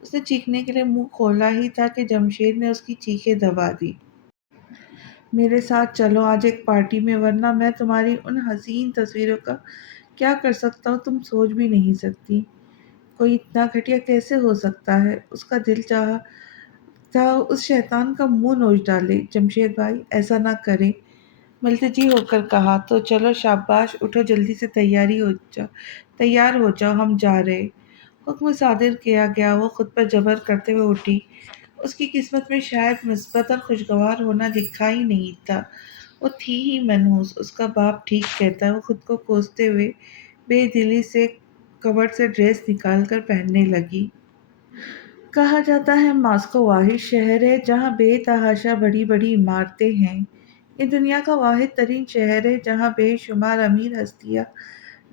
اس نے چیخنے کے لیے منہ کھولا ہی تھا کہ جمشید نے اس کی چیخیں دبا دی۔ میرے ساتھ چلو آج ایک پارٹی میں، ورنہ میں تمہاری ان حسین تصویروں کا کیا کر سکتا ہوں تم سوچ بھی نہیں سکتی۔ کوئی اتنا گھٹیا کیسے ہو سکتا ہے؟ اس کا دل چاہا تھا اس شیطان کا منہ نوچ ڈالے۔ جمشید بھائی ایسا نہ کریں، ملتجی ہو کر کہا۔ تو چلو شاباش، اٹھو جلدی سے تیار ہو جاؤ، ہم جا رہے۔ حکم صادر کیا گیا۔ وہ خود پر جبر کرتے ہوئے اٹھی۔ اس کی قسمت میں شاید مثبت اور خوشگوار ہونا لکھا ہی نہیں تھا، وہ تھی ہی منحوس۔ اس کا باپ ٹھیک کہتا ہے، وہ خود کو کوستے ہوئے بے دلی سے کبرڈ سے ڈریس نکال کر پہننے لگی۔ کہا جاتا ہے ماسکو واحد شہر ہے جہاں بے تحاشا بڑی بڑی عمارتیں ہیں۔ یہ دنیا کا واحد ترین شہر ہے جہاں بے شمار امیر ہستیاں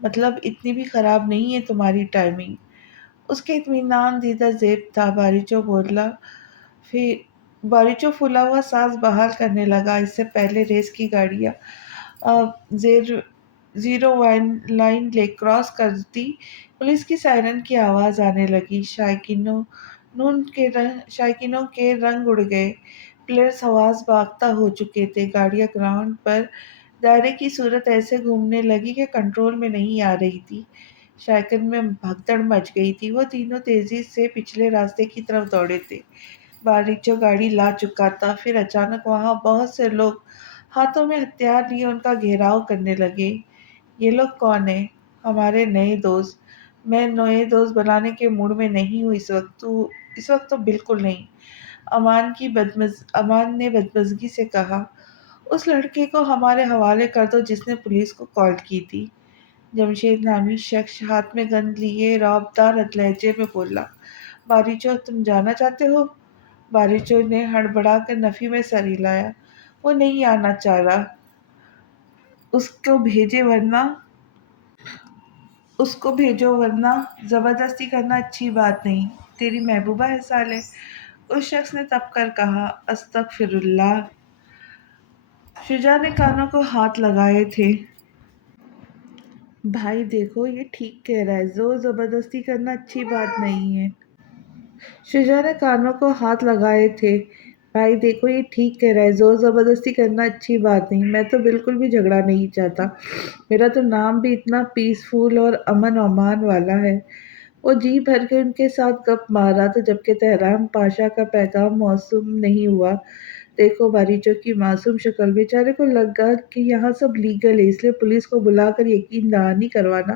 مطلب اتنی بھی خراب نہیں ہے تمہاری ٹائمنگ۔ اس کے اطمینان دیدہ زیب تھا۔ پھر باریچو پھولا ہوا سانس بحال کرنے لگا۔ اس سے پہلے ریس کی گاڑیاں زیر زیرو لائن لے کراس کرتی، پولیس کی سائرن کی آواز آنے لگی۔ شائقینوں کے رنگ اڑ گئے، پلیئرز حواس باختہ ہو چکے تھے۔ گاڑیاں گراؤنڈ پر دائرے کی صورت ایسے گھومنے لگی کہ کنٹرول میں نہیں آ رہی تھی۔ شائقین میں بھگدڑ مچ گئی تھی۔ وہ تینوں تیزی سے پچھلے راستے کی طرف دوڑے تھے۔ باریچو گاڑی لا چکا تھا۔ پھر اچانک وہاں بہت سے لوگ ہاتھوں میں ہتھیار لیے ان کا گھیراؤ کرنے لگے۔ یہ لوگ کون ہیں؟ ہمارے نئے دوست۔ میں نئے دوست بنانے کے موڈ میں نہیں ہوں اس وقت تو بالکل نہیں، امان نے بدمزگی سے کہا۔ اس لڑکے کو ہمارے حوالے کر دو جس نے پولیس کو کال کی تھی۔ جمشید نامی شخص ہاتھ میں گن لیے رعب دار لہجے میں بولا۔ باریچو، تم جانا چاہتے ہو؟ باریچو نے ہڑبڑا کر نفی میں سر ہلایا۔ وہ نہیں آنا چاہ رہا۔ اس کو بھیجو ورنہ زبردستی کرنا اچھی بات نہیں۔ تیری محبوبہ ہے سالے، اس شخص نے تپ کر کہا۔ استغفر اللہ۔ شجاع نے کانوں کو ہاتھ لگائے تھے۔ بھائی دیکھو، یہ ٹھیک کہہ رہا ہے، زور زبردستی کرنا اچھی بات نہیں ہے۔ شجاع نے کانوں کو ہاتھ لگائے تھے۔ بھائی دیکھو، یہ ٹھیک کہہ رہا ہے، زور زبردستی کرنا اچھی بات نہیں۔ میں تو بالکل بھی جھگڑا نہیں چاہتا۔ میرا تو نام بھی اتنا پیسفل اور امن و امان والا ہے۔ وہ جی بھر کے ان کے ساتھ گپ مار رہا تھا جبکہ تہران پاشا کا پیغام موسوم نہیں ہوا۔ دیکھو باریچو کی معصوم شکل، بیچارے کو لگا کہ یہاں سب لیگل ہے، اس لیے پولیس کو بلا کر یقین دہانی کروانا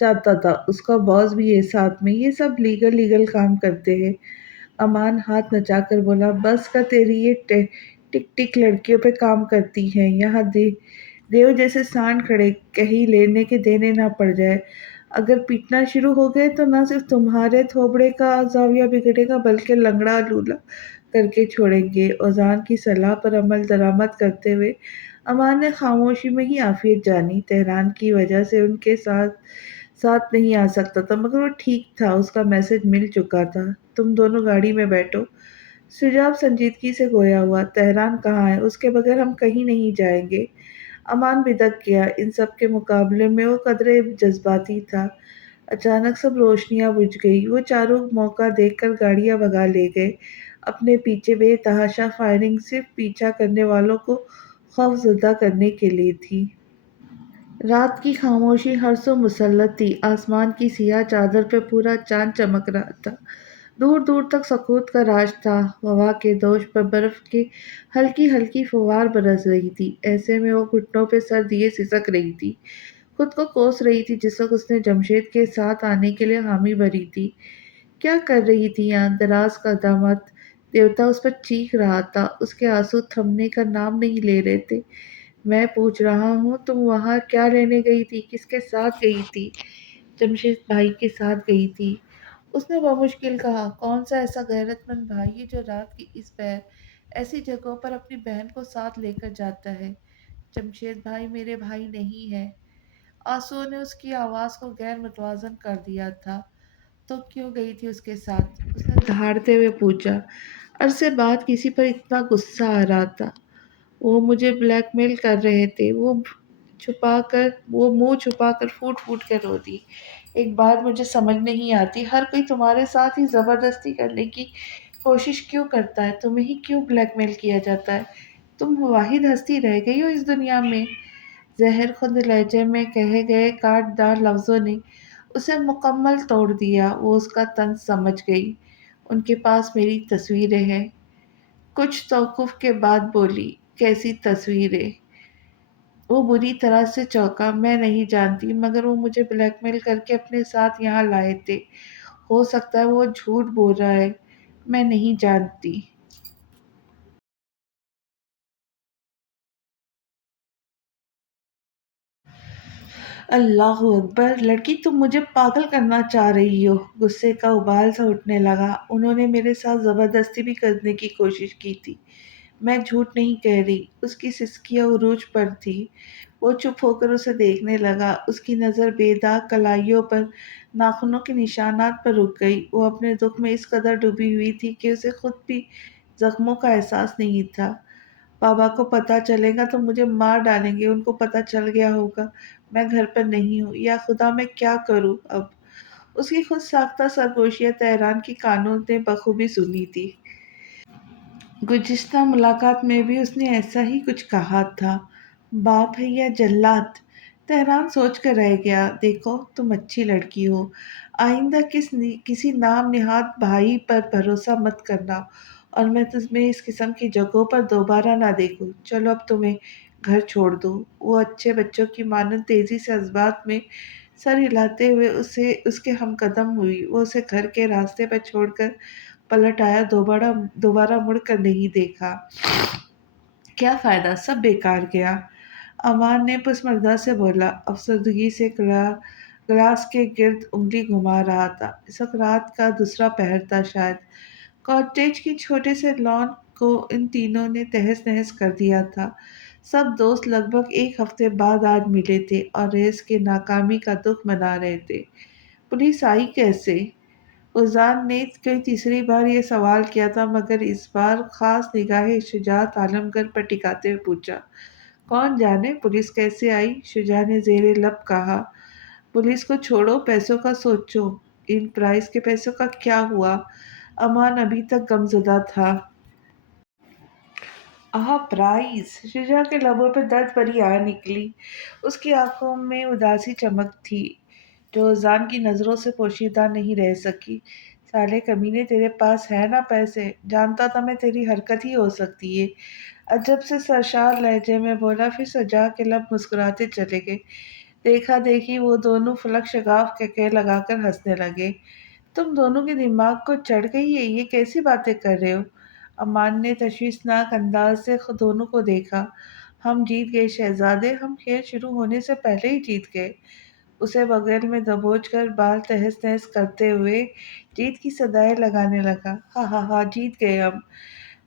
چاہتا تھا۔ اس کا باس بھی ہے ساتھ میں، یہ سب لیگل کام کرتے ہیں۔ امان ہاتھ نچا کر بولا۔ بس کا تیری یہ ٹک ٹک لڑکیوں پہ کام کرتی ہے۔ یہاں دیو جیسے سانڈ کھڑے، کہیں لینے کے دینے نہ پڑ جائے۔ اگر پیٹنا شروع ہو گئے تو نہ صرف تمہارے تھوبڑے کا زاویہ بگڑے گا بلکہ لنگڑا لولا کر کے چھوڑیں گے۔ اوزان کی صلاح پر عمل درآمد کرتے ہوئے امان نے خاموشی میں ہی عافیت جانی۔ تہران کی وجہ سے ان کے ساتھ نہیں آ سکتا تھا مگر وہ ٹھیک تھا، اس کا میسج مل چکا تھا۔ تم دونوں گاڑی میں بیٹھو۔ شجاع سنجیدگی سے گویا ہوا۔ تہران کہاں ہے؟ اس کے بغیر ہم کہیں نہیں جائیں گے۔ امان بدک گیا۔ ان سب کے مقابلے میں وہ قدرے جذباتی تھا۔ اچانک سب روشنیاں بجھ گئی۔ وہ چاروں موقع دیکھ کر گاڑیاں بھگا لے گئے۔ اپنے پیچھے بے تحاشا فائرنگ صرف پیچھا کرنے والوں کو خوفزدہ کرنے کے لیے تھی۔ رات کی خاموشی ہر سو مسلط تھی۔ آسمان کی سیاہ چادر پہ پورا چاند چمک رہا تھا۔ دور دور تک سکوت کا راج تھا۔ ہوا کے دوش پر برف کی ہلکی ہلکی فوار برس رہی تھی۔ ایسے میں وہ گھٹنوں پہ سر دیے سسک رہی تھی، خود کو کوس رہی تھی جس وقت اس نے جمشید کے ساتھ آنے کے لیے حامی بھری تھی۔ کیا کر رہی تھی یہاں؟ دراز قدمت دیوتا اس پر چیخ رہا تھا۔ اس کے آنسو تھمنے کا نام نہیں لے رہے تھے۔ میں پوچھ رہا ہوں، تم وہاں کیا لینے گئی تھی؟ کس کے ساتھ گئی تھی؟ جمشید بھائی کے ساتھ گئی تھی، اس نے بمشکل کہا۔ کون سا ایسا غیرت مند بھائی ہے جو رات کی اس پیر ایسی جگہوں پر اپنی بہن کو ساتھ لے کر جاتا ہے؟ جمشید بھائی میرے بھائی نہیں ہے۔ آنسوؤں نے اس کی آواز کو غیر متوازن کر دیا تھا۔ تو کیوں گئی تھی اس کے ساتھ؟ اس نے دھاڑتے ہوئے پوچھا۔ عرصے بعد کسی پر اتنا غصہ آ رہا تھا۔ وہ مجھے بلیک میل کر رہے تھے۔ وہ منہ چھپا کر پھوٹ پھوٹ کر رو دی۔ ایک بات مجھے سمجھ نہیں آتی، ہر کوئی تمہارے ساتھ ہی زبردستی کرنے کی کوشش کیوں کرتا ہے؟ تمہیں ہی کیوں بلیک میل کیا جاتا ہے؟ تم واحد ہستی رہ گئی ہو اس دنیا میں۔ زہر خند لہجے میں کہے گئے کاٹ دار لفظوں نے اسے مکمل توڑ دیا۔ وہ اس کا طنز سمجھ گئی۔ ان کے پاس میری تصویریں ہیں۔ کچھ توقف کے بعد بولی۔ کیسی تصویریں؟ وہ بری طرح سے چونکا۔ میں نہیں جانتی مگر وہ مجھے بلیک میل کر کے اپنے ساتھ یہاں لائے تھے۔ ہو سکتا ہے وہ جھوٹ بول رہا ہے، میں نہیں جانتی۔ اللہ اکبر! لڑکی، تم مجھے پاگل کرنا چاہ رہی ہو۔ غصے کا ابال سا اٹھنے لگا۔ انہوں نے میرے ساتھ زبردستی بھی کرنے کی کوشش کی تھی، میں جھوٹ نہیں کہہ رہی، اس کی سسکیاں عروج پر تھی۔ وہ چپ ہو کر اسے دیکھنے لگا، اس کی نظر بے داغ کلائیوں پر، ناخنوں کے نشانات پر رک گئی۔ وہ اپنے دکھ میں اس قدر ڈوبی ہوئی تھی کہ اسے خود بھی زخموں کا احساس نہیں تھا۔ بابا کو پتہ چلے گا تو مجھے مار ڈالیں گے، ان کو پتہ چل گیا ہوگا میں گھر پر نہیں ہوں، یا خدا میں کیا کروں اب؟ اس کی خود ساختہ سرگوشیاں تہران کی کانوں نے بخوبی سنی تھی۔ گزشتہ ملاقات میں بھی اس نے ایسا ہی کچھ کہا تھا، باپ ہے یا جلاد؟ تہران سوچ کر رہ گیا۔ دیکھو تم اچھی لڑکی ہو، آئندہ کسی نام نہاد بھائی پر بھروسہ مت کرنا، اور میں تمہیں اس قسم کی جگہوں پر دوبارہ نہ دیکھوں۔ چلو اب تمہیں گھر چھوڑ دو۔ وہ اچھے بچوں کی مانند تیزی سے اسبات میں سر ہلاتے ہوئے اس کے ہم قدم ہوئی۔ وہ اسے گھر کے راستے پر چھوڑ کر پلٹ آیا، دوبارہ مڑ کر نہیں دیکھا۔ کیا فائدہ، سب بیکار گیا۔ امان نے پسمردہ سے بولا، افسردگی سے گلاس کے گرد انگلی گھما رہا تھا۔ اس وقت رات کا دوسرا پہر تھا شاید۔ کاٹیج کی چھوٹے سے لان کو ان تینوں نے تہس نہس کر دیا تھا۔ سب دوست لگ بھگ ایک ہفتے بعد آج ملے تھے اور ریس کے ناکامی کا دکھ منا رہے تھے۔ پولیس آئی کیسے؟ اذان نے کوئی تیسری بار یہ سوال کیا تھا، مگر اس بار خاص نگاہیں شجاعت عالمگیر پر ٹکاتے ہوئے پوچھا۔ کون جانے پولیس کیسے آئی؟ شجاع نے زیر لب کہا۔ پولیس کو چھوڑو، پیسوں کا سوچو۔ ان پرائز کے پیسوں کا کیا ہوا؟ امان ابھی تک غمزدہ تھا۔ پرائز! شجاع کے لبوں پہ درد بھری آہ نکلی۔ اس کی آنکھوں میں اداسی چمک تھی جو اذان کی نظروں سے پوشیدہ نہیں رہ سکی۔ سالے کمینے، تیرے پاس ہے نا پیسے؟ جانتا تھا میں تیری حرکت ہی ہو سکتی ہے، عجب سے سرشار لہجے میں بولا۔ پھر شجاع کے لب مسکراتے چلے گئے۔ دیکھا دیکھی وہ دونوں فلک شگاف کہکہے لگا کر ہنسنے لگے۔ تم دونوں کے دماغ کو چڑھ گئی ہے، یہ کیسی باتیں کر رہے ہو؟ امان نے تشویشناک انداز سے دونوں کو دیکھا۔ ہم جیت گئے شہزادے، ہم کھیل شروع ہونے سے پہلے ہی جیت گئے۔ اسے بغل میں دبوچ کر بال تہس نہس کرتے ہوئے جیت کی صدائیں لگانے لگا۔ ہاں ہاں ہاں، جیت گئے ہم۔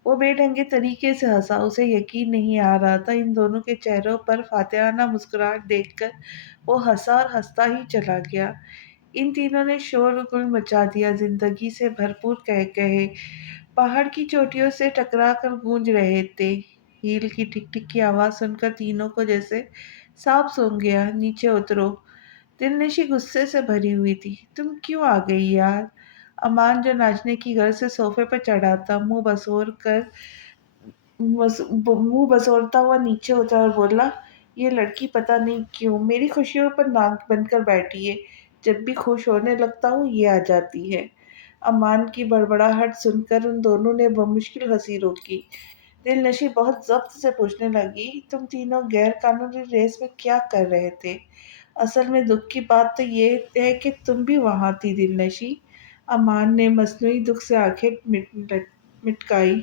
وہ بے ڈھنگے طریقے سے ہنسا۔ اسے یقین نہیں آ رہا تھا۔ ان دونوں کے چہروں پر فاتحانہ مسکراہٹ دیکھ کر وہ ہنسا اور ہنستا ہی چلا گیا۔ ان تینوں نے شور غل مچا دیا۔ زندگی سے بھرپور قہقہے پہاڑ کی چوٹیوں سے ٹکرا کر گونج رہے تھے۔ ہیل کی ٹک ٹک کی آواز سن کر تینوں کو جیسے سانپ سونگھ گیا۔ نیچے اترو۔ دلنشی غصے سے بھری ہوئی تھی۔ تم کیوں آ گئی یار؟ امان جو ناچنے کی غرض سے صوفے پر چڑھا تھا، منہ بسورتا ہوا نیچے اترا اور بولا، یہ لڑکی پتہ نہیں کیوں میری خوشیوں پر ناک بن کر بیٹھی ہے۔ جب بھی خوش ہونے لگتا ہوں یہ آ جاتی ہے۔ امان کی بڑبڑاہٹ سن کر ان دونوں نے بمشکل ہنسی روکی۔ دلنشی بہت ضبط سے پوچھنے لگی، تم تینوں غیر قانونی ریس میں کیا کر رہے تھے؟ اصل میں دکھ کی بات تو یہ ہے کہ تم بھی وہاں تھی دلنشی۔ امان نے مصنوعی دکھ سے آنکھیں مٹکائی۔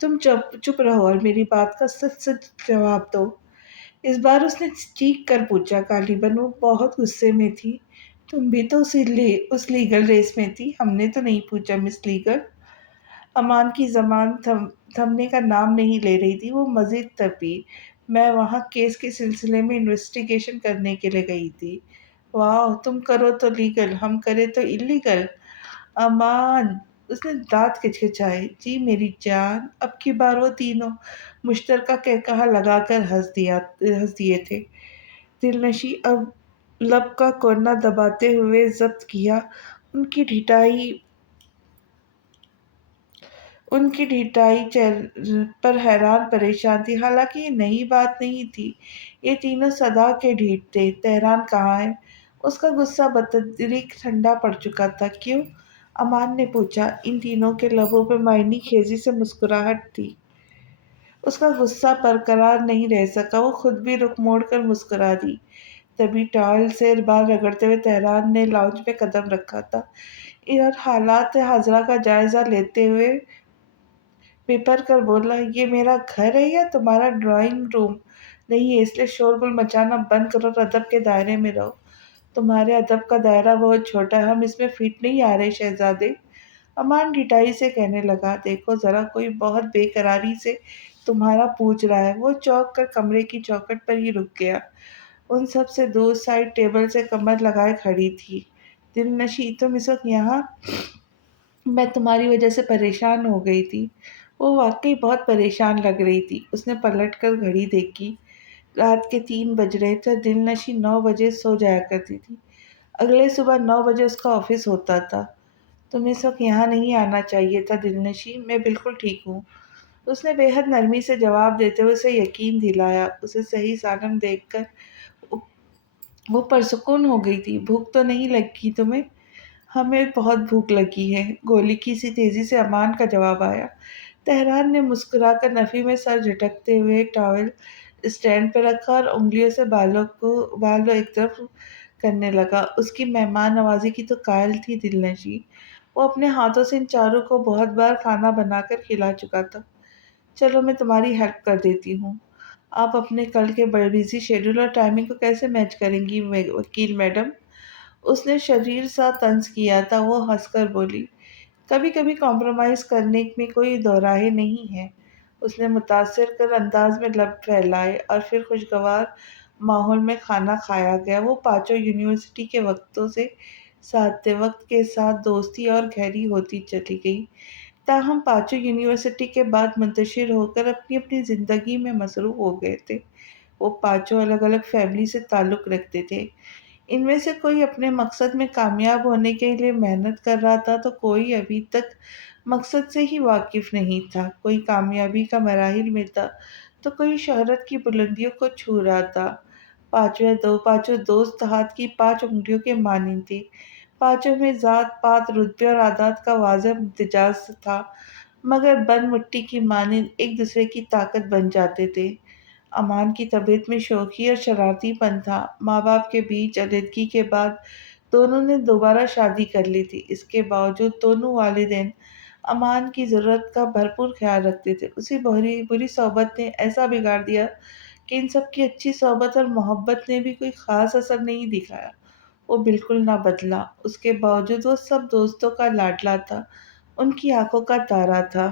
تم چپ رہو اور میری بات کا سچ سچ جواب دو۔ اس بار اس نے چیخ کر پوچھا۔ غالباً وہ بہت غصے میں تھی۔ تم بھی تو اس لیگل ریس میں تھی، ہم نے تو نہیں پوچھا مس لیگل۔ امان کی زبان تھمنے کا نام نہیں لے رہی تھی۔ وہ مزید تڑپی۔ میں وہاں کیس کے سلسلے میں انویسٹیگیشن کرنے کے لیے گئی تھی۔ واہ، تم کرو تو لیگل، ہم کریں تو اللیگل۔ امان! اس نے دانت کھچکھچائے۔ جی میری جان۔ اب کی بار وہ تینوں مشترکہ قہقہہ لگا کر ہنس دیے تھے۔ دلنشی اب لب کا کونا دباتے ہوئے ضبط کیا۔ ان کی ڈھیٹائی چہرے پر حیران پریشان تھی۔ حالانکہ یہ نئی بات نہیں تھی، یہ تینوں صدا کے ڈھیٹ تھے۔ تہران کہاں ہے؟ اس کا غصہ بتدریج ٹھنڈا پڑ چکا تھا۔ کیوں؟ امان نے پوچھا۔ ان تینوں کے لبوں پہ معنی خیزی سے مسکراہٹ تھی۔ اس کا غصہ برقرار نہیں رہ سکا۔ وہ خود بھی رخ موڑ کر مسکرا دی۔ تبھی ٹاول سے بال رگڑتے ہوئے تہران نے لاؤنج میں قدم رکھا تھا اور حالات حاضرہ کا جائزہ لیتے ہوئے بپھر کر بولا، یہ میرا گھر ہے یا تمہارا ڈرائنگ روم؟ نہیں ہے، اس لیے شورغل مچانا بند کرو اور ادب کے دائرے میں رہو۔ تمہارے ادب کا دائرہ بہت چھوٹا ہے، ہم اس میں فٹ نہیں آ رہے شہزادے۔ امان ڈھٹائی سے کہنے لگا، دیکھو ذرا، کوئی بہت بے قراری سے تمہارا پوچھ رہا ہے۔ وہ چونک کر کمرے کی چوکھٹ پر ہی رک گیا۔ ان سب سے دور سائڈ ٹیبل سے کمر لگائے کھڑی تھی۔ دل نشیں، تم اس وقت یہاں؟ میں تمہاری وجہ سے پریشان ہو گئی تھی۔ وہ واقعی بہت پریشان لگ رہی تھی۔ اس نے پلٹ کر گھڑی دیکھی۔ رات کے 3 بج رہے تھے۔ دل نشیں 9 بجے سو جایا کرتی تھی۔ اگلے صبح 9 بجے اس کا آفس ہوتا تھا۔ تمہیں اس وقت یہاں نہیں آنا چاہیے تھا دل نشیں، میں بالکل ٹھیک ہوں۔ اس نے بے حد نرمی سے جواب دیتے ہوئے اسے یقین دلایا۔ اسے صحیح سالم دیکھ کر وہ پرسکون ہو گئی تھی۔ بھوک تو نہیں لگی تمہیں؟ ہمیں بہت بھوک لگی ہے، گولی کی سی تیزی سے امان کا جواب آیا۔ تہران نے مسکرا کر نفی میں سر جھٹکتے ہوئے ٹاول اسٹینڈ پہ رکھا اور انگلیوں سے بالوں ایک طرف کرنے لگا۔ اس کی مہمان نوازی کی تو قائل تھی دل نشیں۔ وہ اپنے ہاتھوں سے ان چاروں کو بہت بار کھانا بنا کر کھلا چکا تھا۔ چلو میں تمہاری ہیلپ کر دیتی ہوں۔ آپ اپنے کل کے بڑے بزی شیڈول اور ٹائمنگ کو کیسے میچ کریں گی وکیل میڈم؟ اس نے شریر سا طنز کیا تھا۔ وہ ہنس کر بولی، کبھی کبھی کمپرومائز کرنے میں کوئی دو رائے نہیں ہے۔ اس نے متاثر کر انداز میں لب پھیلائے اور پھر خوشگوار ماحول میں کھانا کھایا گیا۔ وہ پانچوں یونیورسٹی کے وقتوں سے ساتھ وقت کے ساتھ دوستی اور گہری ہوتی چلی گئی۔ تاہم پانچوں یونیورسٹی کے بعد منتشر ہو کر اپنی اپنی زندگی میں مصروف ہو گئے تھے۔ وہ پانچوں الگ الگ فیملی سے تعلق رکھتے تھے۔ ان میں سے کوئی اپنے مقصد میں کامیاب ہونے کے لیے محنت کر رہا تھا تو کوئی ابھی تک مقصد سے ہی واقف نہیں تھا۔ کوئی کامیابی کا مراحل میں تھا تو کوئی شہرت کی بلندیوں کو چھو رہا تھا۔ پانچوں دوست ہاتھ کی 5 انگلیوں کے مانند تھے۔ پانچوں میں ذات پات، رتبے اور عادات کا واضح امتزاج تھا، مگر بن مٹی کی مانند ایک دوسرے کی طاقت بن جاتے تھے۔ امان کی طبیعت میں شوخی اور شرارتی پن تھا۔ ماں باپ کے بیچ علیحدگی کے بعد دونوں نے دوبارہ شادی کر لی تھی۔ اس کے باوجود دونوں والدین امان کی ضرورت کا بھرپور خیال رکھتے تھے۔ اسی بری صحبت نے ایسا بگاڑ دیا کہ ان سب کی اچھی صحبت اور محبت نے بھی کوئی خاص اثر نہیں دکھایا۔ وہ بالکل نہ بدلا۔ اس کے باوجود وہ سب دوستوں کا لاڈلا تھا، ان کی آنکھوں کا تارا تھا۔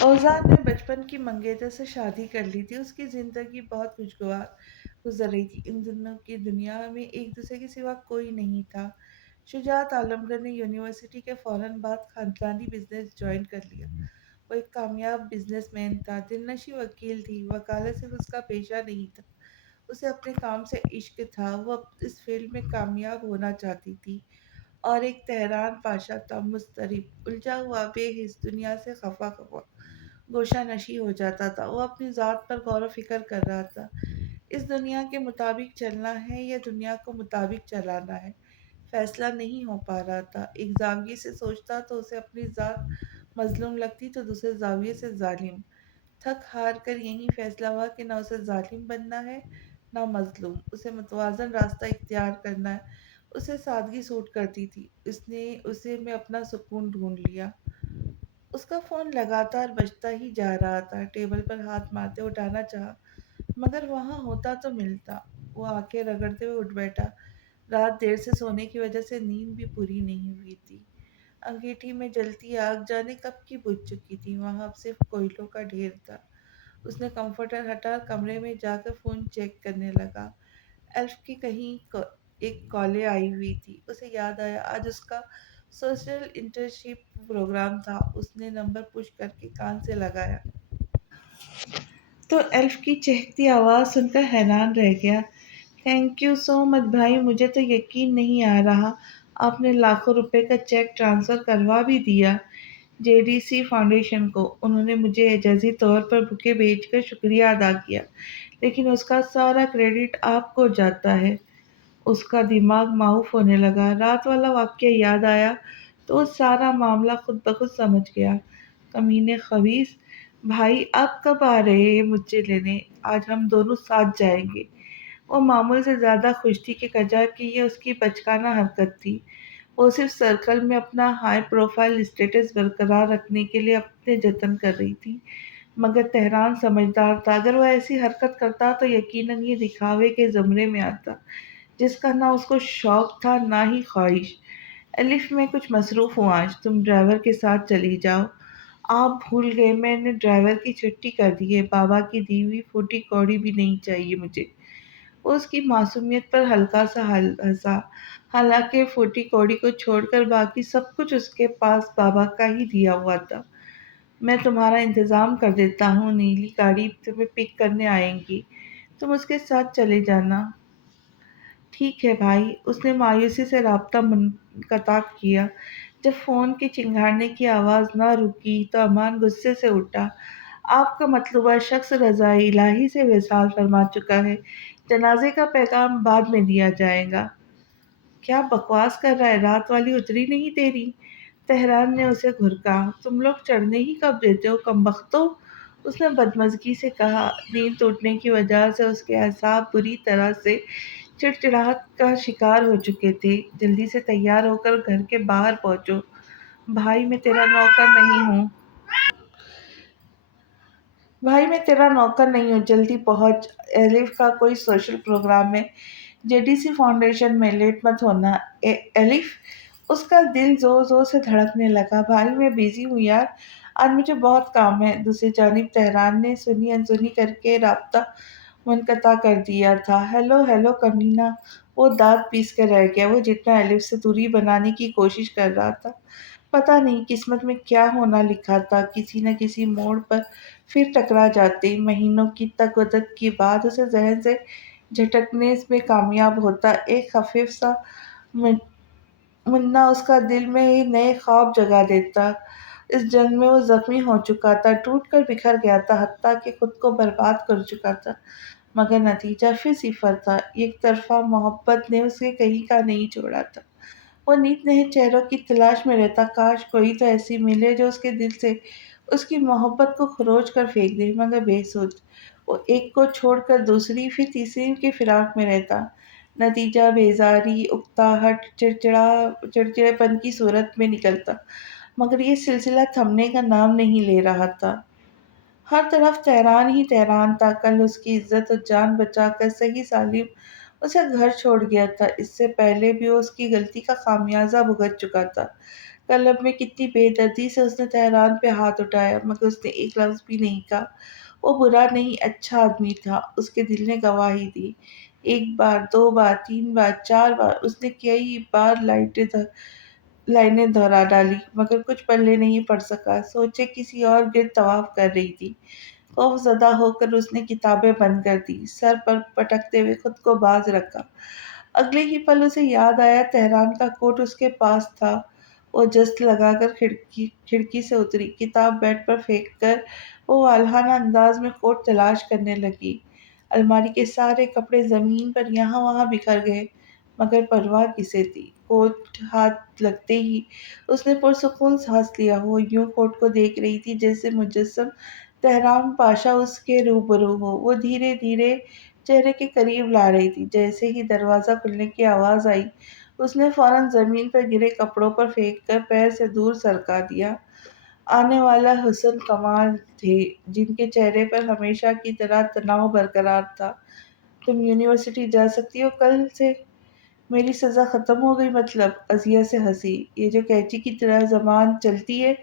اوزان نے بچپن کی منگیتر سے شادی کر لی تھی۔ اس کی زندگی بہت خوشگوار گزر رہی تھی۔ ان دونوں کی دنیا میں ایک دوسرے کے سوا کوئی نہیں تھا۔ شجاعت عالمگیر نے یونیورسٹی کے فوراً بعد خاندانی بزنس جوائن کر لیا۔ وہ ایک کامیاب بزنس مین تھا۔ دل نشیں وکیل تھی۔ وکالت صرف اس کا پیشہ نہیں تھا، اسے اپنے کام سے عشق تھا۔ وہ اس فیلڈ میں کامیاب ہونا چاہتی تھی اور ایک تہران پاشا تھا، مضطرب، الجھا ہوا، بے حس، دنیا سے خفا گوشہ نشیں ہو جاتا تھا۔ وہ اپنی ذات پر غور و فکر کر رہا تھا۔ اس دنیا کے مطابق چلنا ہے یا دنیا کو مطابق چلانا ہے، فیصلہ نہیں ہو پا رہا تھا۔ ایک زاویے سے سوچتا تو اسے اپنی ذات مظلوم لگتی تو دوسرے زاویے سے ظالم۔ تھک ہار کر یہی فیصلہ ہوا کہ نہ اسے ظالم بننا ہے نہ مظلوم، اسے متوازن راستہ اختیار کرنا ہے۔ اسے سادگی سوٹ کرتی تھی۔ اس نے اسے میں اپنا سکون ڈھونڈ لیا۔ اس کا فون لگاتار بجتا ہی جا رہا تھا۔ ٹیبل پر ہاتھ مارتے اٹھانا چاہا، مگر وہاں ہوتا تو ملتا۔ وہ آنکھیں رگڑتے ہوئے اٹھ بیٹھا۔ رات دیر سے سونے کی وجہ سے نیند بھی پوری نہیں ہوئی تھی۔ انگیٹھی میں جلتی آگ جانے کب کی بجھ چکی تھی۔ وہاں اب صرف کوئلوں کا ڈھیر تھا۔ اس نے کمفرٹر ہٹا اور کمرے میں جا کر فون چیک کرنے لگا۔ ایلف کی کہیں ایک کالیں آئی ہوئی تھی۔ اسے یاد آیا آج اس کا سوشل انٹرنشپ پروگرام تھا۔ اس نے نمبر پش کر کے کان سے لگایا تو ایلف کی چہکتی آواز سن کر حیران رہ گیا۔ تھینک یو سو مچ بھائی، مجھے تو یقین نہیں آ رہا آپ نے لاکھوں روپے کا چیک ٹرانسفر کروا بھی دیا جے ڈی سی فاؤنڈیشن کو۔ انہوں نے مجھے اعزازی طور پر بکے بھیج کر شکریہ ادا کیا، لیکن اس کا سارا کریڈٹ آپ کو جاتا ہے۔ اس کا دماغ معاف ہونے لگا۔ رات والا واقعہ یاد آیا تو وہ سارا معاملہ خود بخود سمجھ گیا۔ کمینے خبیث، بھائی آپ کب آ رہے ہیں مجھے لینے؟ آج ہم دونوں ساتھ جائیں گے۔ وہ معمول سے زیادہ خوش تھی کہ کجا کہ یہ اس کی بچکانہ حرکت تھی۔ وہ صرف سرکل میں اپنا ہائی پروفائل اسٹیٹس برقرار رکھنے کے لیے اپنے جتن کر رہی تھی، مگر تہران سمجھدار تھا۔ اگر وہ ایسی حرکت کرتا تو یقیناً یہ دکھاوے کے زمرے میں آتا، جس کا نہ اس کو شوق تھا نہ ہی خواہش۔ الف میں کچھ مصروف ہوں آج، تم ڈرائیور کے ساتھ چلی جاؤ، آپ بھول گئے میں نے ڈرائیور کی چھٹی کر دی ہے، بابا کی دی ہوئی پھوٹی کوڑی بھی نہیں چاہیے مجھے۔ وہ اس کی معصومیت پر ہلکا سا ہنسا، حالانکہ پھوٹی کوڑی کو چھوڑ کر باقی سب کچھ اس کے پاس بابا کا ہی دیا ہوا تھا۔ میں تمہارا انتظام کر دیتا ہوں، نیلی گاڑی تمہیں پک کرنے آئیں گی، تم اس کے ساتھ چلے جانا۔ ٹھیک ہے بھائی، اس نے مایوسی سے رابطہ منقطع کیا۔ جب فون کے چنگھاڑنے کی آواز نہ رکی تو امان غصے سے اٹھا۔ آپ کا مطلوبہ شخص رضا الہی سے وصال فرما چکا ہے، جنازے کا پیغام بعد میں دیا جائے گا۔ کیا بکواس کر رہا ہے، رات والی اتری نہیں تیری؟ تہران نے اسے گھرکا۔ تم لوگ چڑھنے ہی کب دیتے ہو کمبختو، اس نے بدمزگی سے کہا۔ نیند ٹوٹنے کی وجہ سے اس کے اعصاب بری طرح سے چڑچڑاہٹ کا شکار ہو چکے تھے۔ جلدی سے تیار ہو کر گھر کے باہر پہنچو۔ بھائی میں تیرا نوکر نہیں ہوں۔ جلدی پہنچ، ایلف کا کوئی سوشل پروگرام ہے، جے ڈی سی فاؤنڈیشن میں، لیٹ مت ہونا۔ ایلف، اس کا دل زور زور سے دھڑکنے لگا۔ بھائی میں بیزی ہوں یار، آج مجھے بہت کام ہے۔ دوسری جانب تہران نے سنی انسنی کر کے رابطہ منقطع کر دیا تھا۔ ہیلو ہیلو کمینہ، وہ دانت پیس کے رہ گیا۔ وہ جتنا ایلف سے دوری بنانے کی کوشش کر رہا تھا، پتہ نہیں قسمت میں کیا ہونا لکھا تھا، کسی نہ کسی موڑ پر پھر ٹکرا جاتے۔ مہینوں کی تک و دق کے بعد اسے ذہن سے جھٹکنے میں کامیاب ہوتا۔ ایک خفیف سا منا اس کا دل میں ہی نئے خواب جگا دیتا۔ اس جنگ میں وہ زخمی ہو چکا تھا، ٹوٹ کر بکھر گیا تھا، حتیٰ کہ خود کو برباد کر چکا تھا، مگر نتیجہ پھر صفر تھا۔ ایک طرفہ محبت نے اسے کہیں کا نہیں چھوڑا تھا۔ وہ نیک نئے چہروں کی تلاش میں رہتا، کاش کوئی تو ایسی ملے جو اس کے دل سے اس کی محبت کو خروچ کر پھینک دے، مگر بے سوچ وہ ایک کو چھوڑ کر دوسری پھر تیسری کے فراق میں رہتا۔ نتیجہ بیزاری، اکتاہٹ، چڑچڑے پن کی صورت میں نکلتا، مگر یہ سلسلہ تھمنے کا نام نہیں لے رہا تھا۔ ہر طرف تہران ہی تہران تھا۔ کل اس کی عزت و جان بچا کر صحیح سالم اسے گھر چھوڑ گیا تھا، اس سے پہلے بھی وہ اس کی غلطی کا خمیازہ بھگت چکا تھا۔ کلب میں کتنی بے دردی سے اس نے تہران پہ ہاتھ اٹھایا، مگر اس نے ایک لفظ بھی نہیں کہا۔ وہ برا نہیں، اچھا آدمی تھا، اس کے دل نے گواہی دی۔ ایک بار، دو بار، تین بار، چار بار اس نے کئی بار لائنیں دہرا ڈالی، مگر کچھ پلے نہیں پڑ سکا۔ سوچے کسی اور گرد طواف کر رہی تھی۔ خوف زدہ ہو کر اس نے کتابیں بند کر دی، سر پر پٹکتے ہوئے خود کو باز رکھا۔ اگلے ہی پل اسے یاد آیا تہران کا کوٹ اس کے پاس تھا۔ وہ جست لگا کر کھڑکی سے اتری، کتاب بیڈ پر پھینک کر وہ والہانہ انداز میں کوٹ تلاش کرنے لگی۔ الماری کے سارے کپڑے زمین پر یہاں وہاں بکھر گئے، مگر پرواہ کسے تھی؟ کوٹ ہاتھ لگتے ہی اس نے پرسکون سانس لیا۔ وہ یوں کوٹ کو دیکھ رہی تھی جیسے مجسم تہران پاشا اس کے روبرو ہو۔ وہ دھیرے دھیرے چہرے کے قریب لا رہی تھی۔ جیسے ہی دروازہ کھلنے کی آواز آئی، اس نے فوراً زمین پر گرے کپڑوں پر پھینک کر پیر سے دور سرکا دیا۔ آنے والا حسن کمال تھے، جن کے چہرے پر ہمیشہ کی طرح تناؤ برقرار تھا۔ تم یونیورسٹی جا سکتی ہو کل سے، میری سزا ختم ہو گئی مطلب؟ عذیہ سے ہنسی۔ یہ جو کینچی کی طرح زبان چلتی ہے،